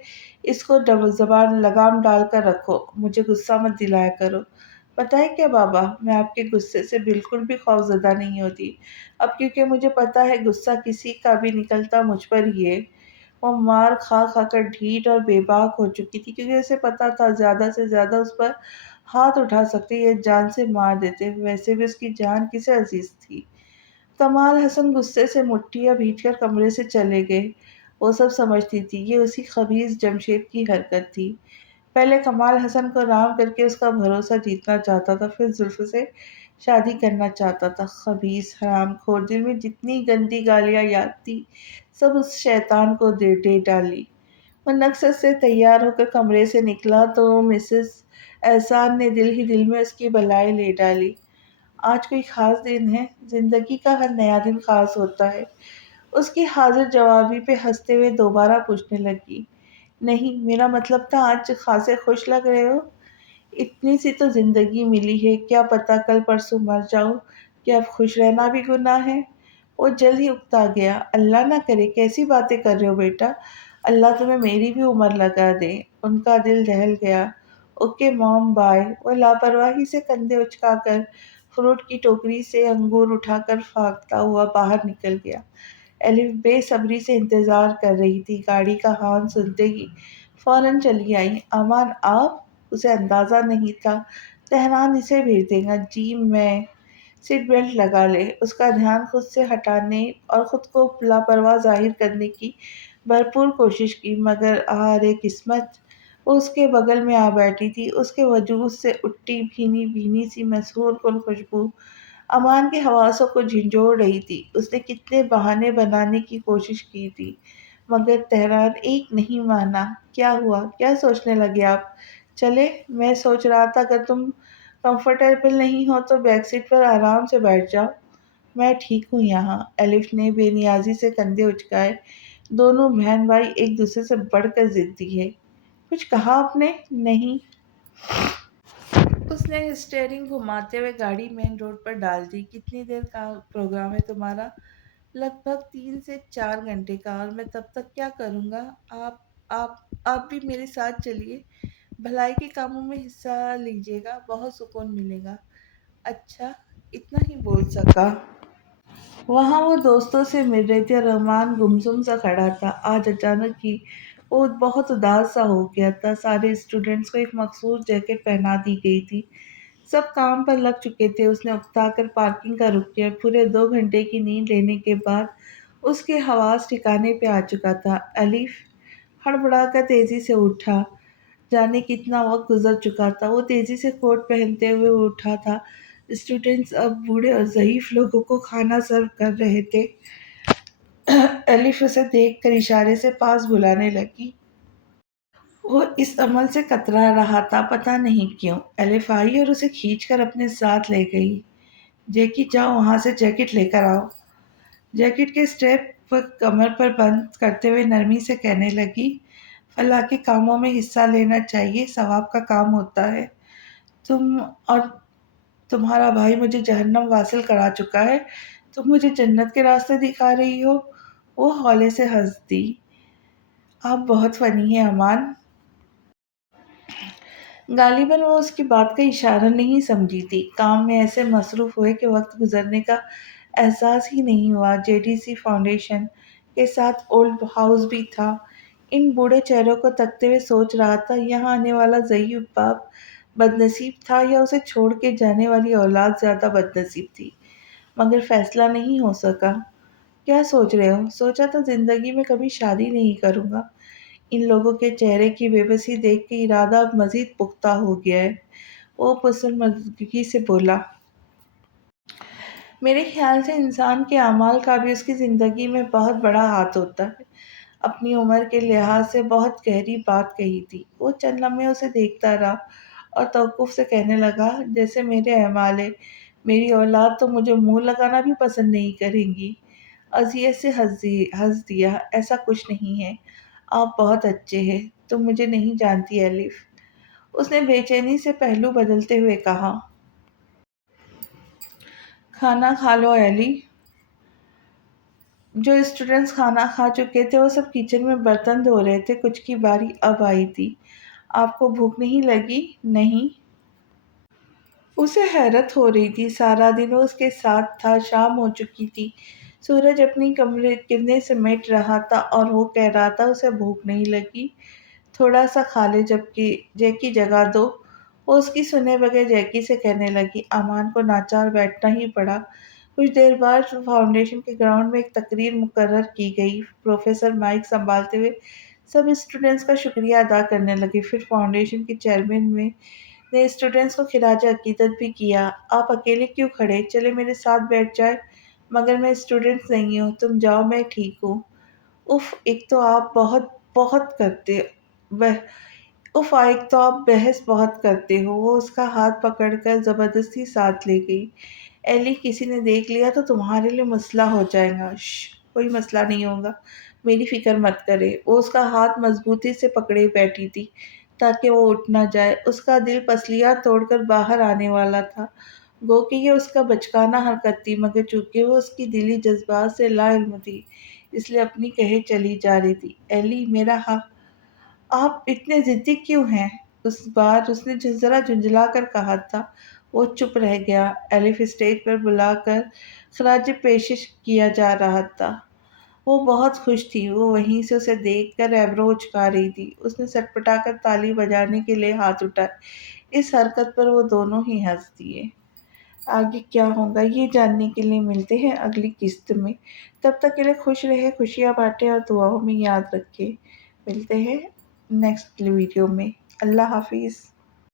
اس کو زبان لگام ڈال کر رکھو، مجھے غصہ مت دلایا کرو۔ پتہ ہے کیا بابا، میں آپ کے غصے سے بالکل بھی خوفزدہ نہیں ہوتی، اب کیونکہ مجھے پتہ ہے غصہ کسی کا بھی نکلتا مجھ پر ہی ہے۔ وہ مار کھا کھا کر ڈھیٹ اور بے باک ہو چکی تھی، کیونکہ اسے پتہ تھا زیادہ سے زیادہ اس پر ہاتھ اٹھا سکتے یا جان سے مار دیتے، ویسے بھی اس کی جان کسے عزیز تھی۔ کمال حسن غصے سے مٹھیاں بھیج کر کمرے سے چلے گئے۔ وہ سب سمجھتی تھی، یہ اسی خبیث جمشید کی حرکت تھی۔ پہلے کمال حسن کو رام کر کے اس کا بھروسہ جیتنا چاہتا تھا، پھر زلف سے شادی کرنا چاہتا تھا۔ خبیث، حرام خور، دل میں جتنی گندی گالیاں یاد تھی سب اس شیطان کو دے ڈالی۔ وہ نکست سے تیار ہو کر کمرے سے نکلا تو مسز احسان نے دل ہی دل میں اس کی بلائی لے ڈالی۔ آج کوئی خاص دن ہے؟ زندگی کا ہر نیا دن خاص ہوتا ہے، اس کی حاضر جوابی پہ ہنستے ہوئے دوبارہ پوچھنے لگی۔ نہیں، میرا مطلب تھا آج خاصے خوش لگ رہے ہو۔ اتنی سی تو زندگی ملی ہے، کیا پتہ کل پرسوں مر جاؤ، کیا اب خوش رہنا بھی گناہ ہے؟ وہ جلد ہی اکتا گیا۔ اللہ نہ کرے، کیسی باتیں کر رہے ہو بیٹا، اللہ تمہیں میری بھی عمر لگا دے۔ ان کا دل دہل گیا۔ اوکے موم بائے۔ وہ لاپرواہی سے کندھے اچکا کر فروٹ کی ٹوکری سے انگور اٹھا کر پھاگتا ہوا باہر نکل گیا۔ الف بے صبری سے انتظار کر رہی تھی۔ گاڑی کا ہارن سنتے ہی فوراً چلی آئی۔ امان آپ؟ اسے اندازہ نہیں تھا تہران اسے بھیج دے گا۔ جی میں۔ سیٹ بیلٹ لگا لے۔ اس کا دھیان خود سے ہٹانے اور خود کو لاپرواہ ظاہر کرنے کی بھرپور کوشش کی، مگر آہارے قسمت! وہ اس کے بغل میں آ بیٹھی تھی۔ اس کے وجود سے اٹھی بھینی بھینی سی مسحور کن خوشبو امان کے حواسوں کو جھنجھوڑ رہی تھی۔ اس نے کتنے بہانے بنانے کی کوشش کی تھی، مگر تہران ایک نہیں مانا۔ کیا ہوا؟ کیا سوچنے لگے آپ؟ چلے، میں سوچ رہا تھا اگر تم کمفرٹیبل نہیں ہو تو بیک سیٹ پر آرام سے بیٹھ جاؤ۔ میں ٹھیک ہوں یہاں۔ الف نے بے نیازی سے کندھے اچکائے۔ دونوں بہن بھائی ایک دوسرے سے بڑھ کر ضدی ہے۔ کچھ کہا آپ نے؟ نہیں۔ اس نے اسٹیئرنگ گھماتے ہوئے گاڑی مین روڈ پر ڈال دی۔ کتنی دیر کا پروگرام ہے تمہارا؟ لگ بھگ 3 سے 4 گھنٹے کا۔ اور میں تب تک کیا کروں گا؟ آپ بھی میرے ساتھ چلیے، بھلائی کے کاموں میں حصہ لیجیے گا، بہت سکون ملے گا۔ اچھا، اتنا ہی بول سکا۔ وہاں وہ دوستوں سے مل رہے تھے اور رحمان گمسم سا کھڑا تھا۔ آج اچانک ہی وہ بہت اداس سا ہو گیا تھا۔ سارے اسٹوڈنٹس کو ایک مخصوص جیکٹ پہنا دی گئی تھی۔ سب کام پر لگ چکے تھے۔ اس نے اکتا کر پارکنگ کا رخ کیا۔ پورے 2 گھنٹے کی نیند لینے کے بعد اس کے حواس ٹھکانے پہ آ چکا تھا۔ الف ہڑبڑا کر تیزی سے اٹھا۔ جانے کتنا وقت گزر چکا تھا۔ وہ تیزی سے کوٹ پہنتے ہوئے اٹھا تھا۔ اسٹوڈنٹس اب بوڑھے اور ضعیف لوگوں کو کھانا سرو کر رہے تھے۔ الف اسے دیکھ کر اشارے سے پاس بلانے لگی۔ وہ اس عمل سے کترا رہا تھا، پتہ نہیں کیوں۔ الف آئی اور اسے کھینچ کر اپنے ساتھ لے گئی۔ جیکی جاؤ وہاں سے جیکٹ لے کر آؤ۔ جیکٹ کے اسٹریپ کمر پر بند کرتے ہوئے نرمی سے کہنے لگی، فلاح کے کاموں میں حصہ لینا چاہیے، ثواب کا کام ہوتا ہے۔ تم اور تمہارا بھائی مجھے جہنم واصل کرا چکا ہے، تم مجھے جنت کے راستے دکھا رہی ہو۔ وہ ہولے سے ہنس دی۔ آپ بہت فنی ہیں امان۔ غالباً وہ اس کی بات کا اشارہ نہیں سمجھی تھی۔ کام میں ایسے مصروف ہوئے کہ وقت گزرنے کا احساس ہی نہیں ہوا۔ جے ڈی سی فاؤنڈیشن کے ساتھ اولڈ ہاؤس بھی تھا۔ ان بوڑھے چہروں کو تکتے ہوئے سوچ رہا تھا، یہاں آنے والا ضعیف باپ بد نصیب تھا یا اسے چھوڑ کے جانے والی اولاد زیادہ بد نصیب تھی، مگر فیصلہ نہیں ہو سکا۔ کیا سوچ رہے ہو؟ سوچا تھا زندگی میں کبھی شادی نہیں کروں گا۔ ان لوگوں کے چہرے کی بے بسی دیکھ کے ارادہ اب مزید پختہ ہو گیا ہے۔ وہ پسماندگی سے بولا، میرے خیال سے انسان کے اعمال کا بھی اس کی زندگی میں بہت بڑا ہاتھ ہوتا ہے۔ اپنی عمر کے لحاظ سے بہت گہری بات کہی تھی۔ وہ چند لمحے اسے دیکھتا رہا اور توقف سے کہنے لگا، جیسے میرے اعمال ہے، میری اولاد تو مجھے منہ لگانا بھی پسند نہیں کرے گی۔ اذیت سے ہنس دیا۔ ایسا کچھ نہیں ہے، آپ بہت اچھے ہیں۔ تم مجھے نہیں جانتی الف۔ اس نے بے چینی سے پہلو بدلتے ہوئے کہا۔ کھانا کھا لو ایلی۔ جو اسٹوڈنٹس کھانا کھا چکے تھے وہ سب کچن میں برتن دھو رہے تھے۔ کچھ کی باری اب آئی تھی۔ آپ کو بھوک نہیں لگی؟ نہیں۔ اسے حیرت ہو رہی تھی۔ سارا دن وہ اس کے ساتھ تھا۔ شام ہو چکی تھی۔ سورج اپنی کرنیں سمیٹ رہا تھا اور وہ کہہ رہا تھا اسے بھوک نہیں لگی۔ تھوڑا سا کھا لے، جبکہ جیکی جگہ دو۔ وہ اس کی سنے بغیر جیکی سے کہنے لگی۔ امان کو ناچار بیٹھنا ہی پڑا۔ کچھ دیر بعد فاؤنڈیشن کے گراؤنڈ میں ایک تقریر مقرر کی گئی۔ پروفیسر مائک سنبھالتے ہوئے سب اسٹوڈنٹس کا شکریہ ادا کرنے لگے۔ پھر فاؤنڈیشن کے چیئرمین نے اسٹوڈنٹس کو خراج عقیدت بھی کیا۔ آپ اکیلے کیوں کھڑے؟ چلے میرے ساتھ بیٹھ جائیں۔ مگر میں اسٹوڈنٹ نہیں ہوں، تم جاؤ، میں ٹھیک ہوں۔ اف ایک تو آپ بحث بہت کرتے ہو۔ وہ اس کا ہاتھ پکڑ کر زبردستی ساتھ لے گئی۔ ایلی، کسی نے دیکھ لیا تو تمہارے لیے مسئلہ ہو جائے گا۔ کوئی مسئلہ نہیں ہوگا، میری فکر مت کرے۔ وہ اس کا ہاتھ مضبوطی سے پکڑے بیٹھی تھی تاکہ وہ اٹھ نہ جائے۔ اس کا دل پسلیاں توڑ کر باہر آنے والا تھا۔ گو کہ یہ اس کا بچکانہ حرکت تھی، مگر چونکہ وہ اس کی دلی جذبات سے لا علم تھی، اس لیے اپنی کہے چلی جا رہی تھی۔ ایلی میرا آپ اتنے ضدی کیوں ہیں؟ اس بار اس نے ذرا جھنجھلا کر کہا تھا۔ وہ چپ رہ گیا۔ ایلف اسٹیج پر بلا کر خراج پیشش کیا جا رہا تھا۔ وہ بہت خوش تھی۔ وہ وہیں سے اسے دیکھ کر ایبرو اچکا رہی تھی۔ اس نے سٹپٹا کر تالی بجانے کے لیے ہاتھ اٹھائے۔ اس حرکت پر وہ دونوں ہی ہنس دیے۔ آگے کیا ہوگا یہ جاننے کے لیے ملتے ہیں اگلی قسط میں۔ تب تک کے لیے خوش رہے، خوشیاں بانٹے اور دعاؤں میں یاد رکھے۔ ملتے ہیں نیکسٹ ویڈیو میں۔ اللہ حافظ۔